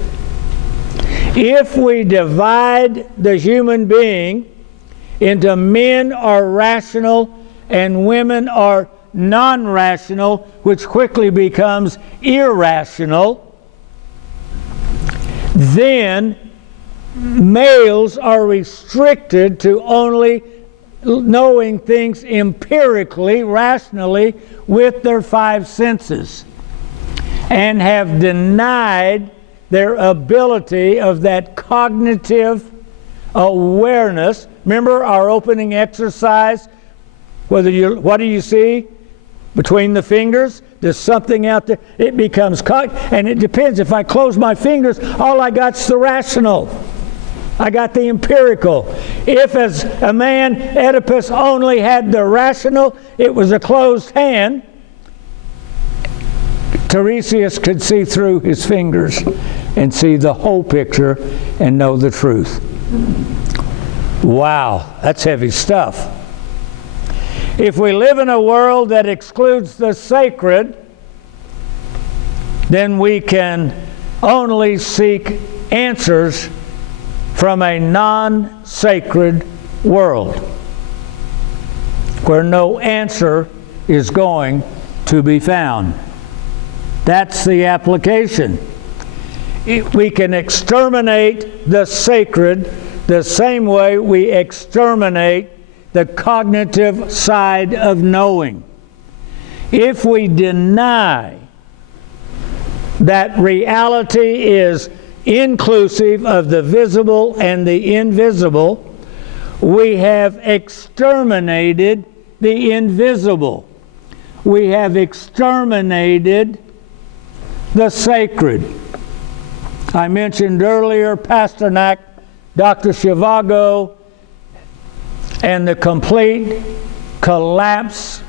If we divide the human being into men are rational and women are non-rational, which quickly becomes irrational, then males are restricted to only knowing things empirically, rationally, with their five senses, and have denied their ability of that cognitive awareness. Remember our opening exercise? What do you see between the fingers? There's something out there. It becomes and it depends. If I close my fingers, all I got's the rational. I got the empirical. If, as a man, Oedipus only had the rational, it was a closed hand, Tiresias could see through his fingers and see the whole picture and know the truth. Wow, that's heavy stuff. If we live in a world that excludes the sacred, then we can only seek answers from a non-sacred world where no answer is going to be found. That's the application. We can exterminate the sacred the same way we exterminate the cognitive side of knowing. If we deny that reality is inclusive of the visible and the invisible, we have exterminated the invisible. We have exterminated the sacred. I mentioned earlier Pasternak, Dr. Zhivago, and the complete collapse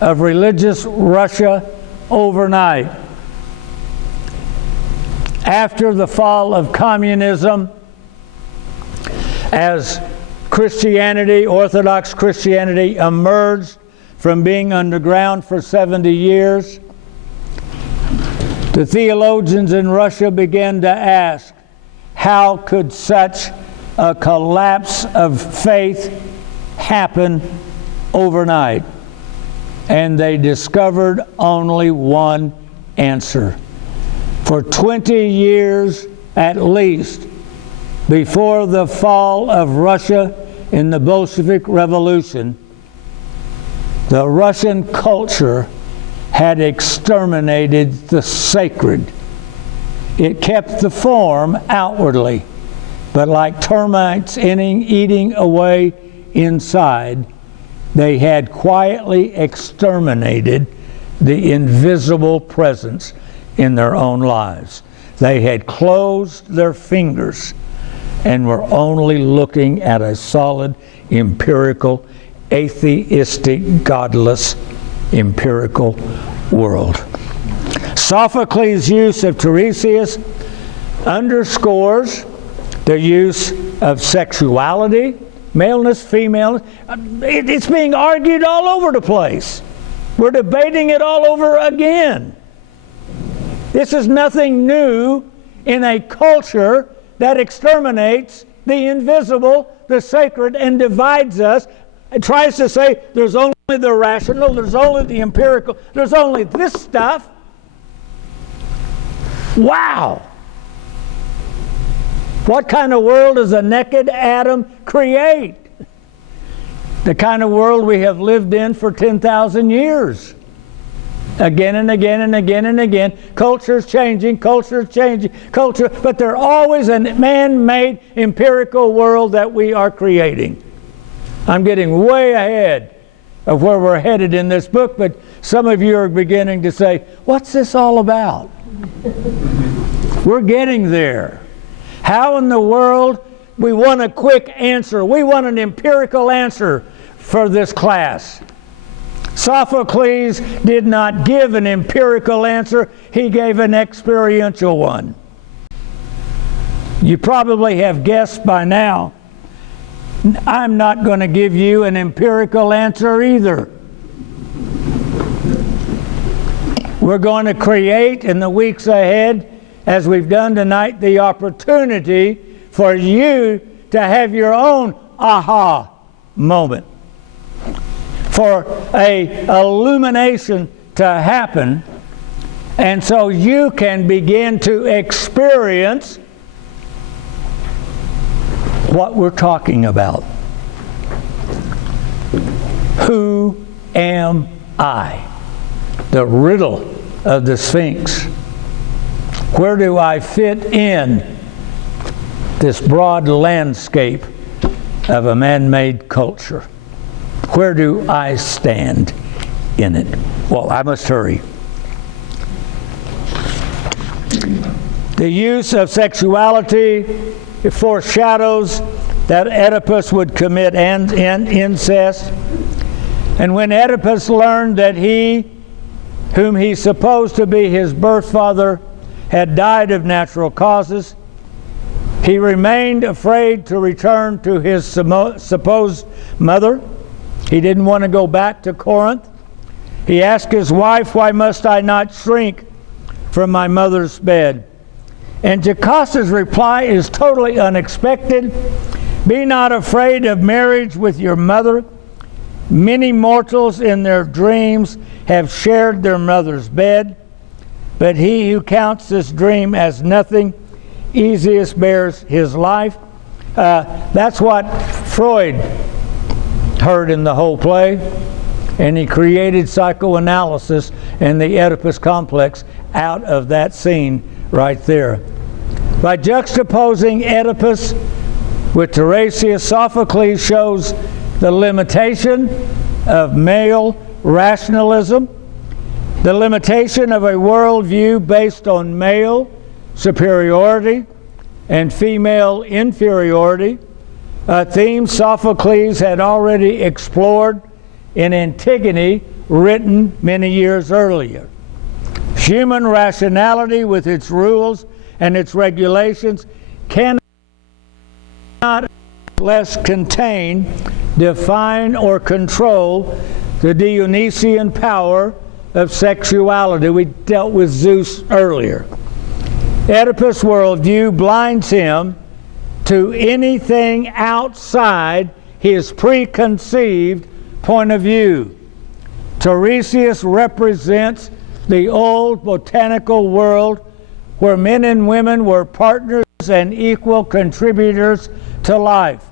of religious Russia overnight. After the fall of communism, as Christianity, Orthodox Christianity, emerged from being underground for 70 years, the theologians in Russia began to ask, how could such a collapse of faith happen overnight? And they discovered only one answer. For 20 years at least before the fall of Russia in the Bolshevik Revolution, the Russian culture had exterminated the sacred. It kept the form outwardly, but like termites eating away inside, they had quietly exterminated the invisible presence in their own lives. They had closed their fingers and were only looking at a solid, empirical, atheistic, godless, empirical world. Sophocles' use of Tiresias underscores the use of sexuality, maleness, femaleness. It's being argued all over the place. We're debating it all over again. This is nothing new in a culture that exterminates the invisible, the sacred, and divides us. It tries to say there's only the rational, there's only the empirical, there's only this stuff. Wow! What kind of world does a naked Adam create? The kind of world we have lived in for 10,000 years. Again and again and again and again. Culture's changing, but they're always a man-made empirical world that we are creating. I'm getting way ahead of where we're headed in this book, but some of you are beginning to say, what's this all about? We're getting there. How in the world? We want a quick answer. We want an empirical answer for this class. Sophocles did not give an empirical answer. He gave an experiential one. You probably have guessed by now, I'm not going to give you an empirical answer either. We're going to create in the weeks ahead, as we've done tonight, the opportunity for you to have your own aha moment. for a illumination to happen, and so you can begin to experience what we're talking about. Who am I? The riddle of the Sphinx. Where do I fit in this broad landscape of a man-made culture? Where do I stand in it? Well, I must hurry. The use of sexuality foreshadows that Oedipus would commit incest. And when Oedipus learned that he, whom he supposed to be his birth father, had died of natural causes, he remained afraid to return to his supposed mother. He didn't want to go back to Corinth. He asked his wife, "Why must I not shrink from my mother's bed?" And Jocasta's reply is totally unexpected. "Be not afraid of marriage with your mother. Many mortals in their dreams have shared their mother's bed, but he who counts this dream as nothing easiest bears his life." That's what Freud heard in the whole play, and he created psychoanalysis and the Oedipus complex out of that scene right there. By juxtaposing Oedipus with Tiresias, Sophocles shows the limitation of male rationalism, the limitation of a worldview based on male superiority and female inferiority, a theme Sophocles had already explored in Antigone, written many years earlier. Human rationality with its rules and its regulations cannot less contain, define, or control the Dionysian power of sexuality. We dealt with Zeus earlier. Oedipus' worldview blinds him to anything outside his preconceived point of view. Tiresias represents the old botanical world where men and women were partners and equal contributors to life.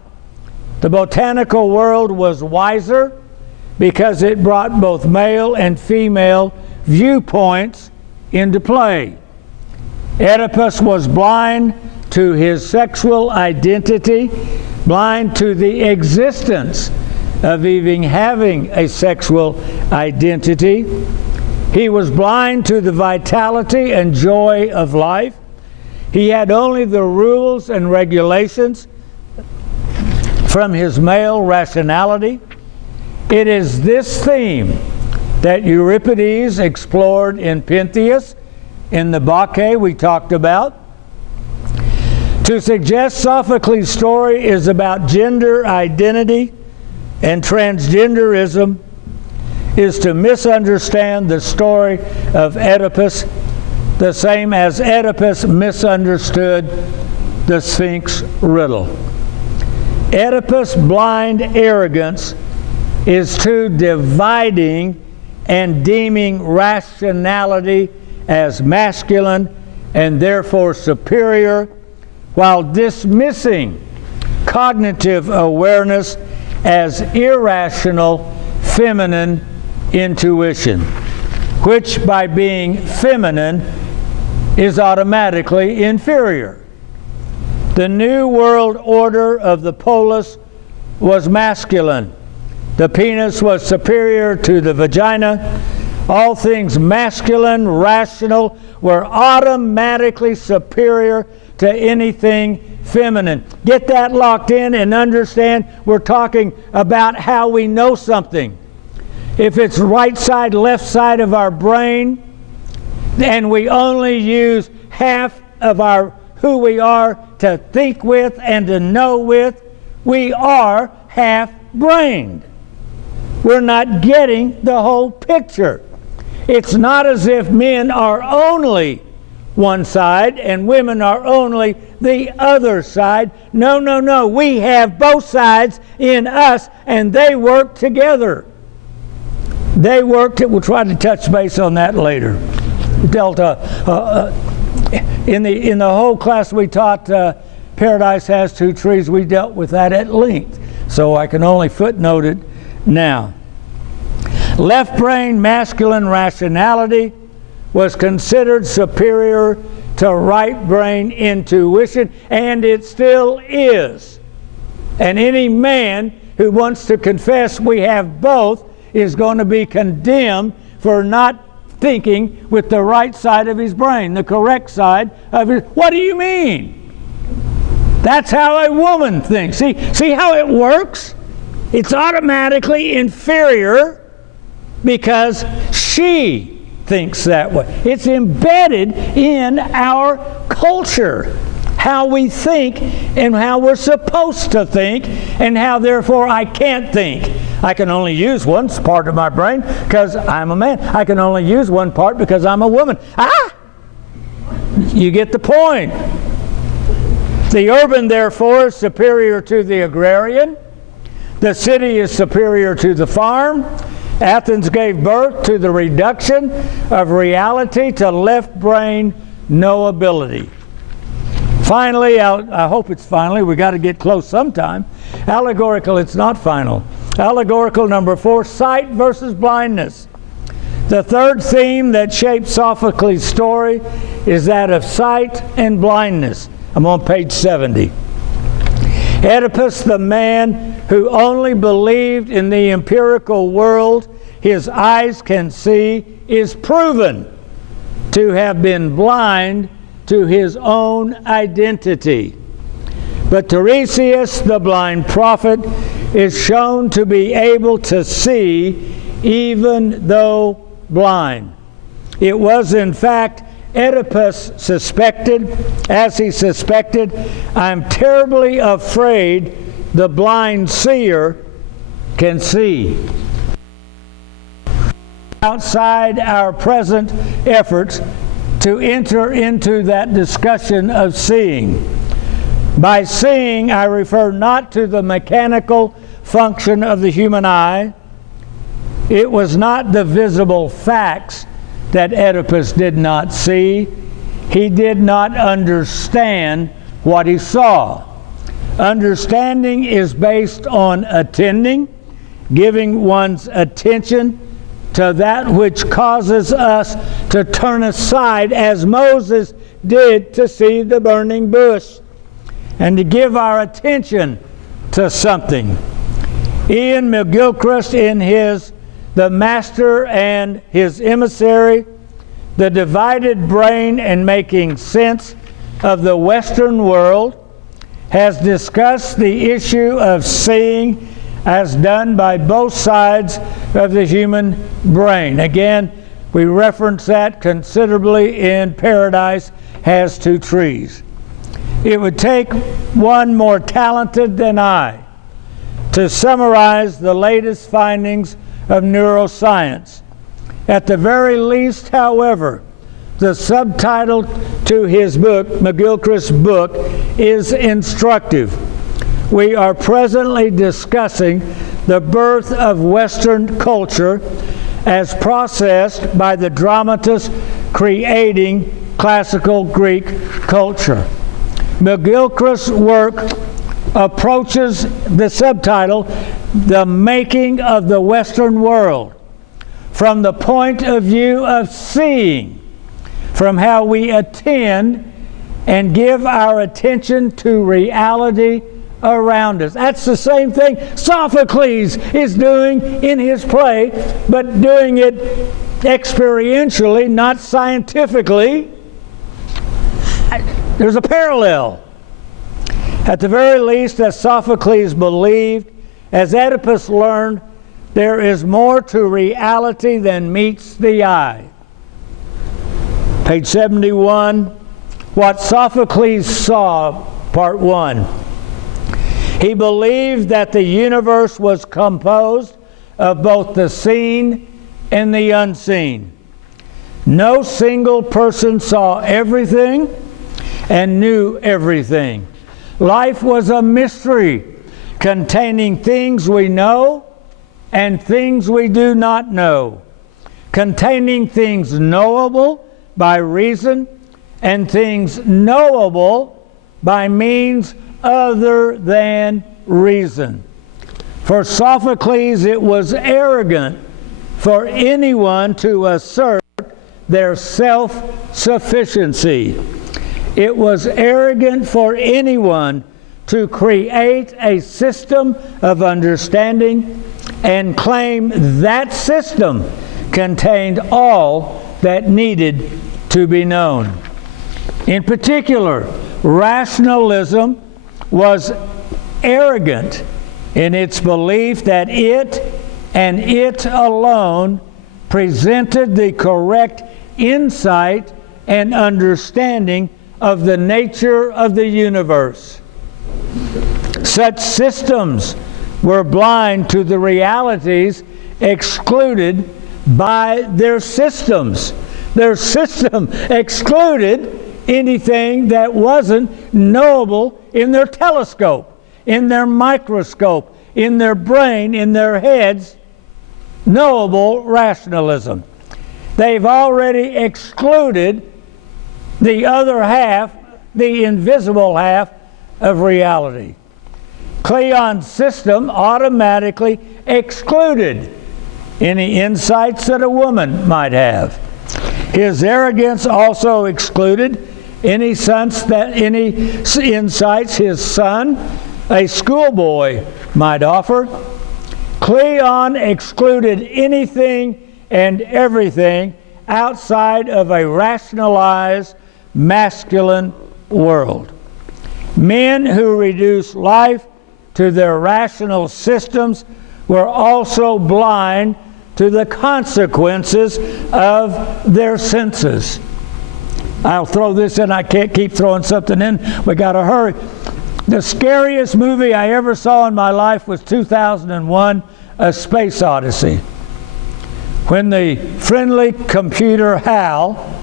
The botanical world was wiser because it brought both male and female viewpoints into play. Oedipus was blind to his sexual identity, blind to the existence of even having a sexual identity. He was blind to the vitality and joy of life. He had only the rules and regulations from his male rationality. It is this theme that Euripides explored in Pentheus, in the Bacchae we talked about. To suggest Sophocles' story is about gender identity and transgenderism is to misunderstand the story of Oedipus, the same as Oedipus misunderstood the Sphinx riddle. Oedipus' blind arrogance is to dividing and deeming rationality as masculine and therefore superior, while dismissing cognitive awareness as irrational feminine intuition, which by being feminine is automatically inferior. The New World Order of the polis was masculine. The penis was superior to the vagina. All things masculine, rational, were automatically superior to anything feminine. Get that locked in and understand we're talking about how we know something. If it's right side, left side of our brain, and we only use half of our who we are to think with and to know with, we are half-brained. We're not getting the whole picture. It's not as if men are only one side and women are only the other side. No, no, no. We have both sides in us and they work together. They worked it. We'll try to touch base on that later. In the whole class we taught Paradise Has Two Trees, we dealt with that at length. So I can only footnote it now. Left brain masculine rationality was considered superior to right brain intuition, and it still is. And any man who wants to confess we have both is going to be condemned for not thinking with the right side of his brain, the correct side of his. What do you mean? That's how a woman thinks. See how it works? It's automatically inferior because she thinks that way. It's embedded in our culture, how we think and how we're supposed to think, and how therefore I can't think. I can only use one part of my brain because I'm a man. I can only use one part because I'm a woman. You get the point. The urban, therefore, is superior to the agrarian. The city is superior to the farm. Athens gave birth to the reduction of reality to left brain knowability. Finally, I hope it's finally, we got to get close sometime. Allegorical, it's not final. Allegorical number 4, sight versus blindness. The third theme that shapes Sophocles' story is that of sight and blindness. I'm on page 70. Oedipus, the man who only believed in the empirical world his eyes can see, is proven to have been blind to his own identity. But Tiresias, the blind prophet, is shown to be able to see even though blind. It was in fact Oedipus suspected, as he suspected, I'm terribly afraid the blind seer can see. Outside our present efforts to enter into that discussion of seeing. By seeing, I refer not to the mechanical function of the human eye. It was not the visible facts that Oedipus did not see. He did not understand what he saw. Understanding is based on attending, giving one's attention to that which causes us to turn aside, as Moses did to see the burning bush, and to give our attention to something. Ian McGilchrist, in his The Master and His Emissary, The Divided Brain and Making Sense of the Western World, has discussed the issue of seeing as done by both sides of the human brain. Again, we reference that considerably in Paradise Has Two Trees. It would take one more talented than I to summarize the latest findings of neuroscience. At the very least, however, the subtitle to his book, McGilchrist's book, is instructive. We are presently discussing the birth of Western culture as processed by the dramatist creating classical Greek culture. McGilchrist's work approaches the subtitle, The Making of the Western World, from the point of view of seeing, from how we attend and give our attention to reality around us. That's the same thing Sophocles is doing in his play, but doing it experientially, not scientifically. There's a parallel. At the very least, as Sophocles believed, as Oedipus learned, there is more to reality than meets the eye. Page 71, what Sophocles saw, part 1. He believed that the universe was composed of both the seen and the unseen. No single person saw everything and knew everything. Life was a mystery containing things we know and things we do not know, containing things knowable by reason and things knowable by means other than reason. For Sophocles, it was arrogant for anyone to assert their self-sufficiency. It was arrogant for anyone to create a system of understanding and claim that system contained all that needed to be known. In particular, rationalism was arrogant in its belief that it and it alone presented the correct insight and understanding of the nature of the universe. Such systems were blind to the realities excluded by their systems. Their system excluded anything that wasn't knowable in their telescope, in their microscope, in their brain, in their heads. Knowable rationalism. They've already excluded the other half, the invisible half of reality. Cleon's system automatically excluded any insights that a woman might have. His arrogance also excluded any insights his son, a schoolboy, might offer. Cleon excluded anything and everything outside of a rationalized masculine world. Men who reduced life to their rational systems were also blind to the consequences of their senses. I'll throw this in. I can't keep throwing something in. We got to hurry. The scariest movie I ever saw in my life was 2001, A Space Odyssey. When the friendly computer HAL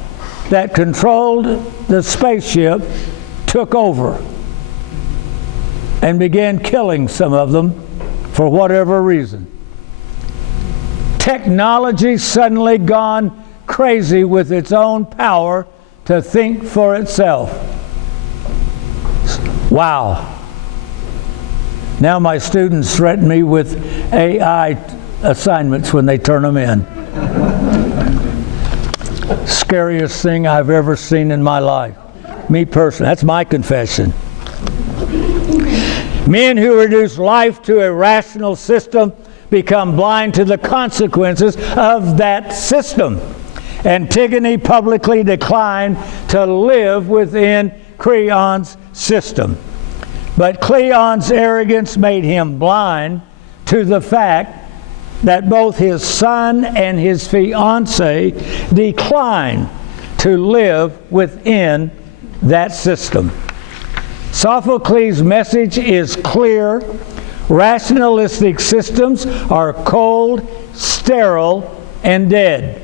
that controlled the spaceship took over and began killing some of them for whatever reason. Technology suddenly gone crazy with its own power to think for itself. Wow. Now my students threaten me with AI assignments when they turn them in. Scariest thing I've ever seen in my life. Me personally, that's my confession. Men who reduce life to a rational system become blind to the consequences of that system. Antigone publicly declined to live within Creon's system. But Cleon's arrogance made him blind to the fact that both his son and his fiancée declined to live within that system. Sophocles' message is clear. Rationalistic systems are cold, sterile, and dead.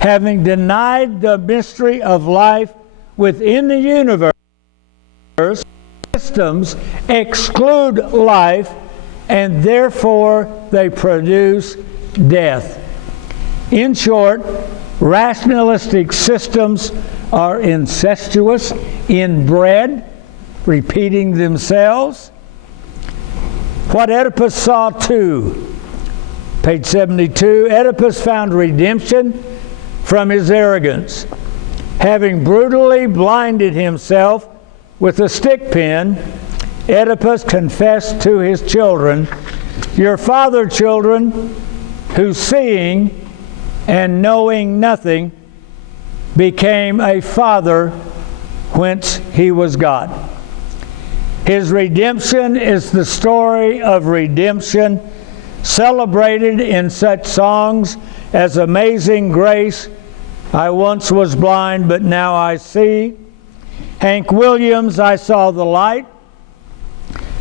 Having denied the mystery of life within the universe, systems exclude life, and therefore they produce death. In short, rationalistic systems are incestuous, inbred, repeating themselves. What Oedipus saw too. Page 72, Oedipus found redemption from his arrogance. Having brutally blinded himself with a stick pin, Oedipus confessed to his children, "Your father, children, who seeing and knowing nothing, became a father whence he was got." His redemption is the story of redemption, celebrated in such songs as Amazing Grace, I once was blind but now I see, Hank Williams, I Saw the Light,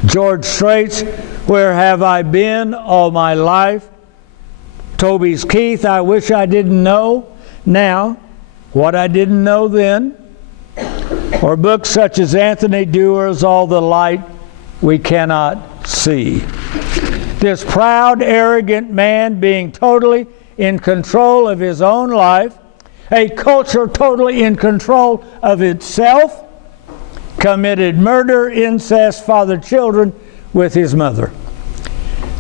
George Strait's Where Have I Been All My Life, Toby's Keith, I Wish I Didn't Know Now What I Didn't Know Then, or books such as Anthony Dewar's All the Light We Cannot See. This proud, arrogant man being totally in control of his own life, a culture totally in control of itself, committed murder, incest, fathered children with his mother.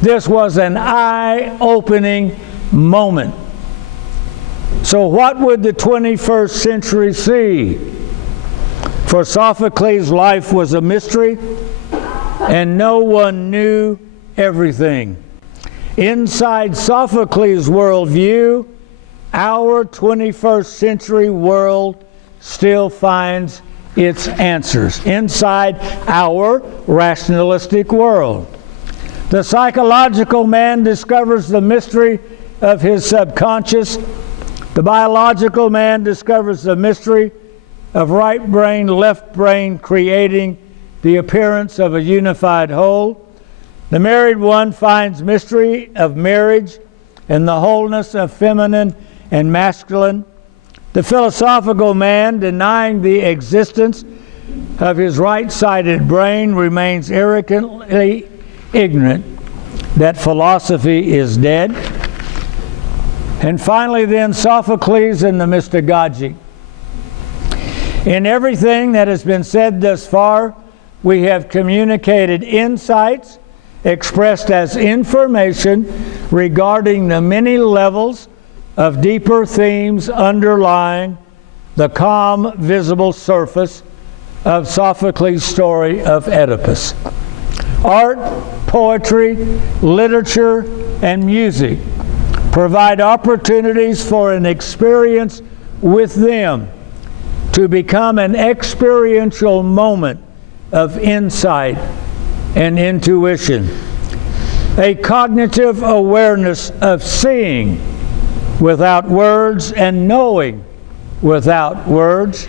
This was an eye-opening moment. So what would the 21st century see? For Sophocles' life was a mystery, and no one knew everything. Inside Sophocles' worldview, our 21st century world still finds its answers inside our rationalistic world. The psychological man discovers the mystery of his subconscious. The biological man discovers the mystery of right brain, left brain creating the appearance of a unified whole. The married one finds mystery of marriage and the wholeness of feminine and masculine. The philosophical man, denying the existence of his right-sided brain, remains arrogantly ignorant that philosophy is dead. And finally then, Sophocles and the mystagogy. In everything that has been said thus far, we have communicated insights expressed as information regarding the many levels of deeper themes underlying the calm, visible surface of Sophocles' story of Oedipus. Art, poetry, literature, and music provide opportunities for an experience with them to become an experiential moment of insight and intuition, a cognitive awareness of seeing without words and knowing without words,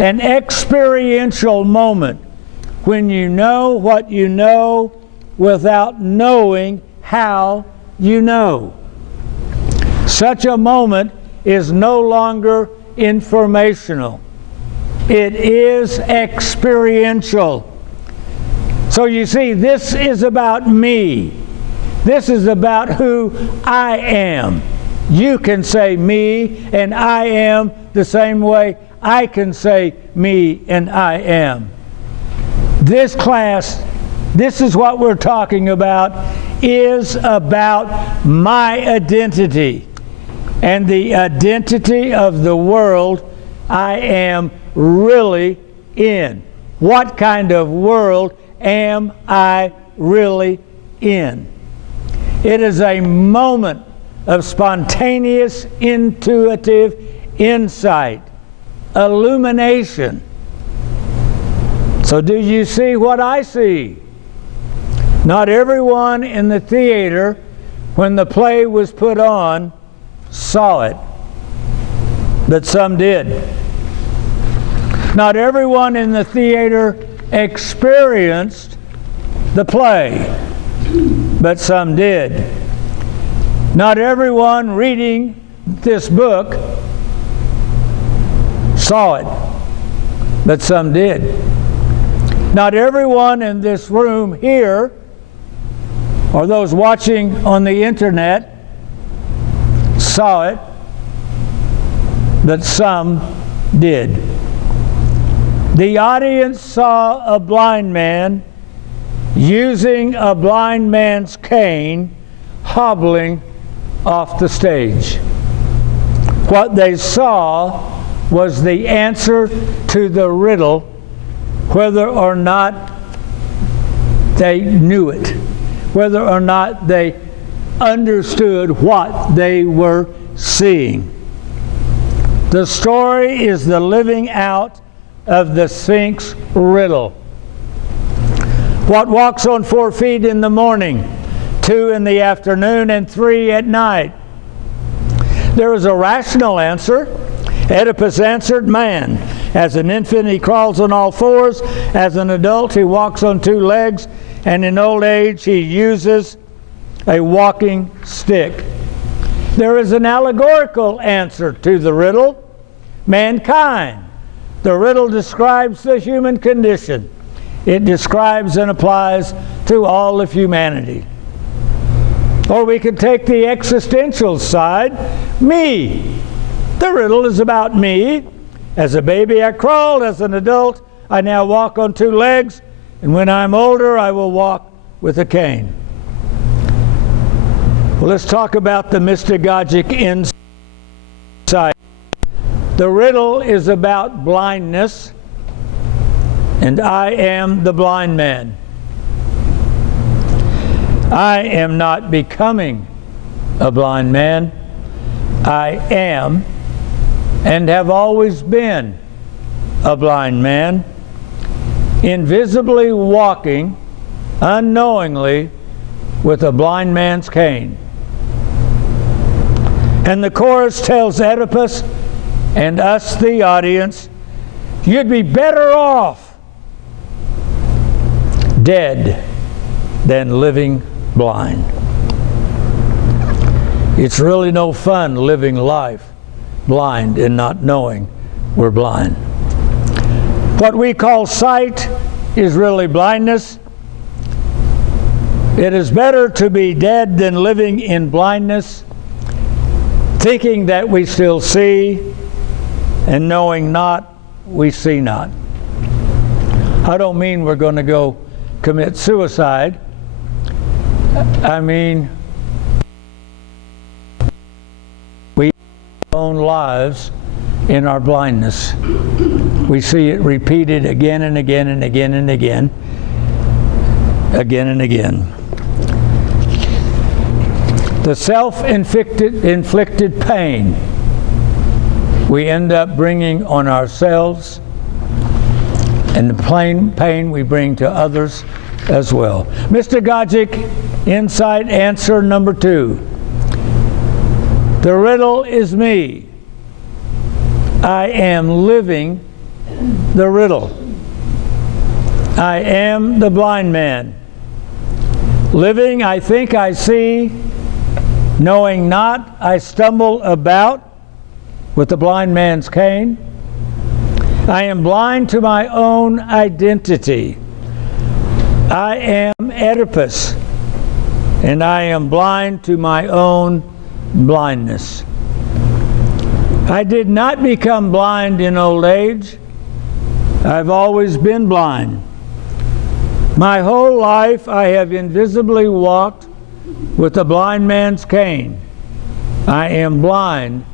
an experiential moment when you know what you know without knowing how you know. Such a moment is no longer informational. It is experiential. So you see, this is about me. This is about who I am. You can say me and I am the same way I can say me and I am. This class, this is what we're talking about, is about my identity and the identity of the world I am really in. What kind of world am I really in? It is a moment of spontaneous, intuitive insight, illumination. So do you see what I see? Not everyone in the theater, when the play was put on, saw it, but some did. Not everyone in the theater experienced the play, but some did. Not everyone reading this book saw it, but some did. Not everyone in this room here, or those watching on the internet, saw it, but some did. The audience saw a blind man using a blind man's cane, hobbling off the stage. What they saw was the answer to the riddle, whether or not they knew it, whether or not they understood what they were seeing. The story is the living out of the Sphinx riddle. What walks on 4 feet in the morning, 2 in the afternoon, and 3 at night? There is a rational answer. Oedipus answered, man. As an infant he crawls on all fours. As an adult he walks on 2 legs. And in old age he uses a walking stick. There is an allegorical answer to the riddle. Mankind. The riddle describes the human condition. It describes and applies to all of humanity. Or we could take the existential side, me. The riddle is about me. As a baby I crawled, as an adult I now walk on 2 legs, and when I'm older I will walk with a cane. Well, let's talk about the mystagogic insight. The riddle is about blindness, and I am the blind man. I am not becoming a blind man. I am and have always been a blind man, invisibly walking unknowingly with a blind man's cane. And the chorus tells Oedipus and us, the audience, you'd be better off dead than living blind. It's really no fun living life blind and not knowing we're blind. What we call sight is really blindness. It is better to be dead than living in blindness, thinking that we still see, and knowing not, we see not. I don't mean we're going to go commit suicide. I mean, we own lives in our blindness. We see it repeated again and again and again and again, again and again. The self-inflicted pain we end up bringing on ourselves, and the pain we bring to others as well. Mystagogic insight answer number 2. The riddle is me. I am living the riddle. I am the blind man. Living, I think I see. Knowing not, I stumble about with the blind man's cane. I am blind to my own identity. I am Oedipus, and I am blind to my own blindness. I did not become blind in old age. I've always been blind. My whole life I have invisibly walked with a blind man's cane. I am blind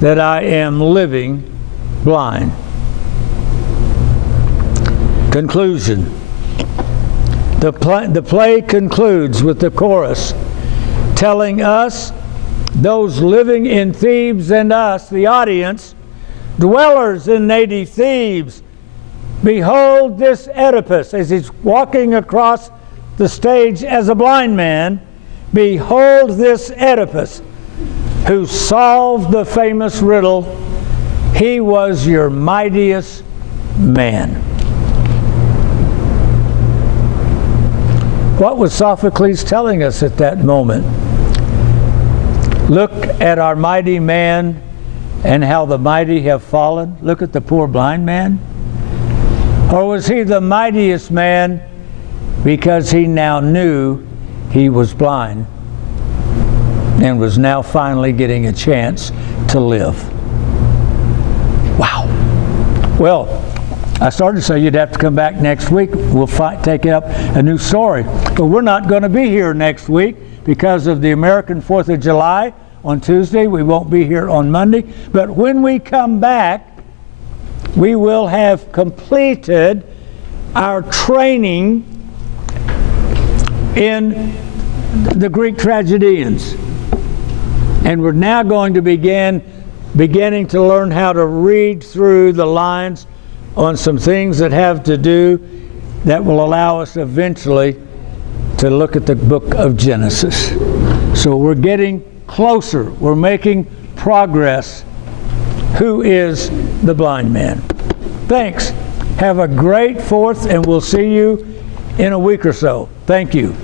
that I am living blind. Conclusion. The play concludes with the chorus telling us, those living in Thebes, and us, the audience, dwellers in native Thebes, behold this Oedipus as he's walking across the stage as a blind man. Behold this Oedipus who solved the famous riddle. He was your mightiest man. What was Sophocles telling us at that moment? Look at our mighty man and how the mighty have fallen. Look at the poor blind man. Or was he the mightiest man because he now knew he was blind and was now finally getting a chance to live? Wow. Well, I started to say you'd have to come back next week. We'll take up a new story. But we're not going to be here next week because of the American 4th of July on Tuesday. We won't be here on Monday. But when we come back, we will have completed our training in the Greek tragedians. And we're now going to beginning to learn how to read through the lines on some things that have to do that will allow us eventually to look at the book of Genesis. So we're getting closer. We're making progress. Who is the blind man? Thanks. Have a great 4th, and we'll see you in a week or so. Thank you.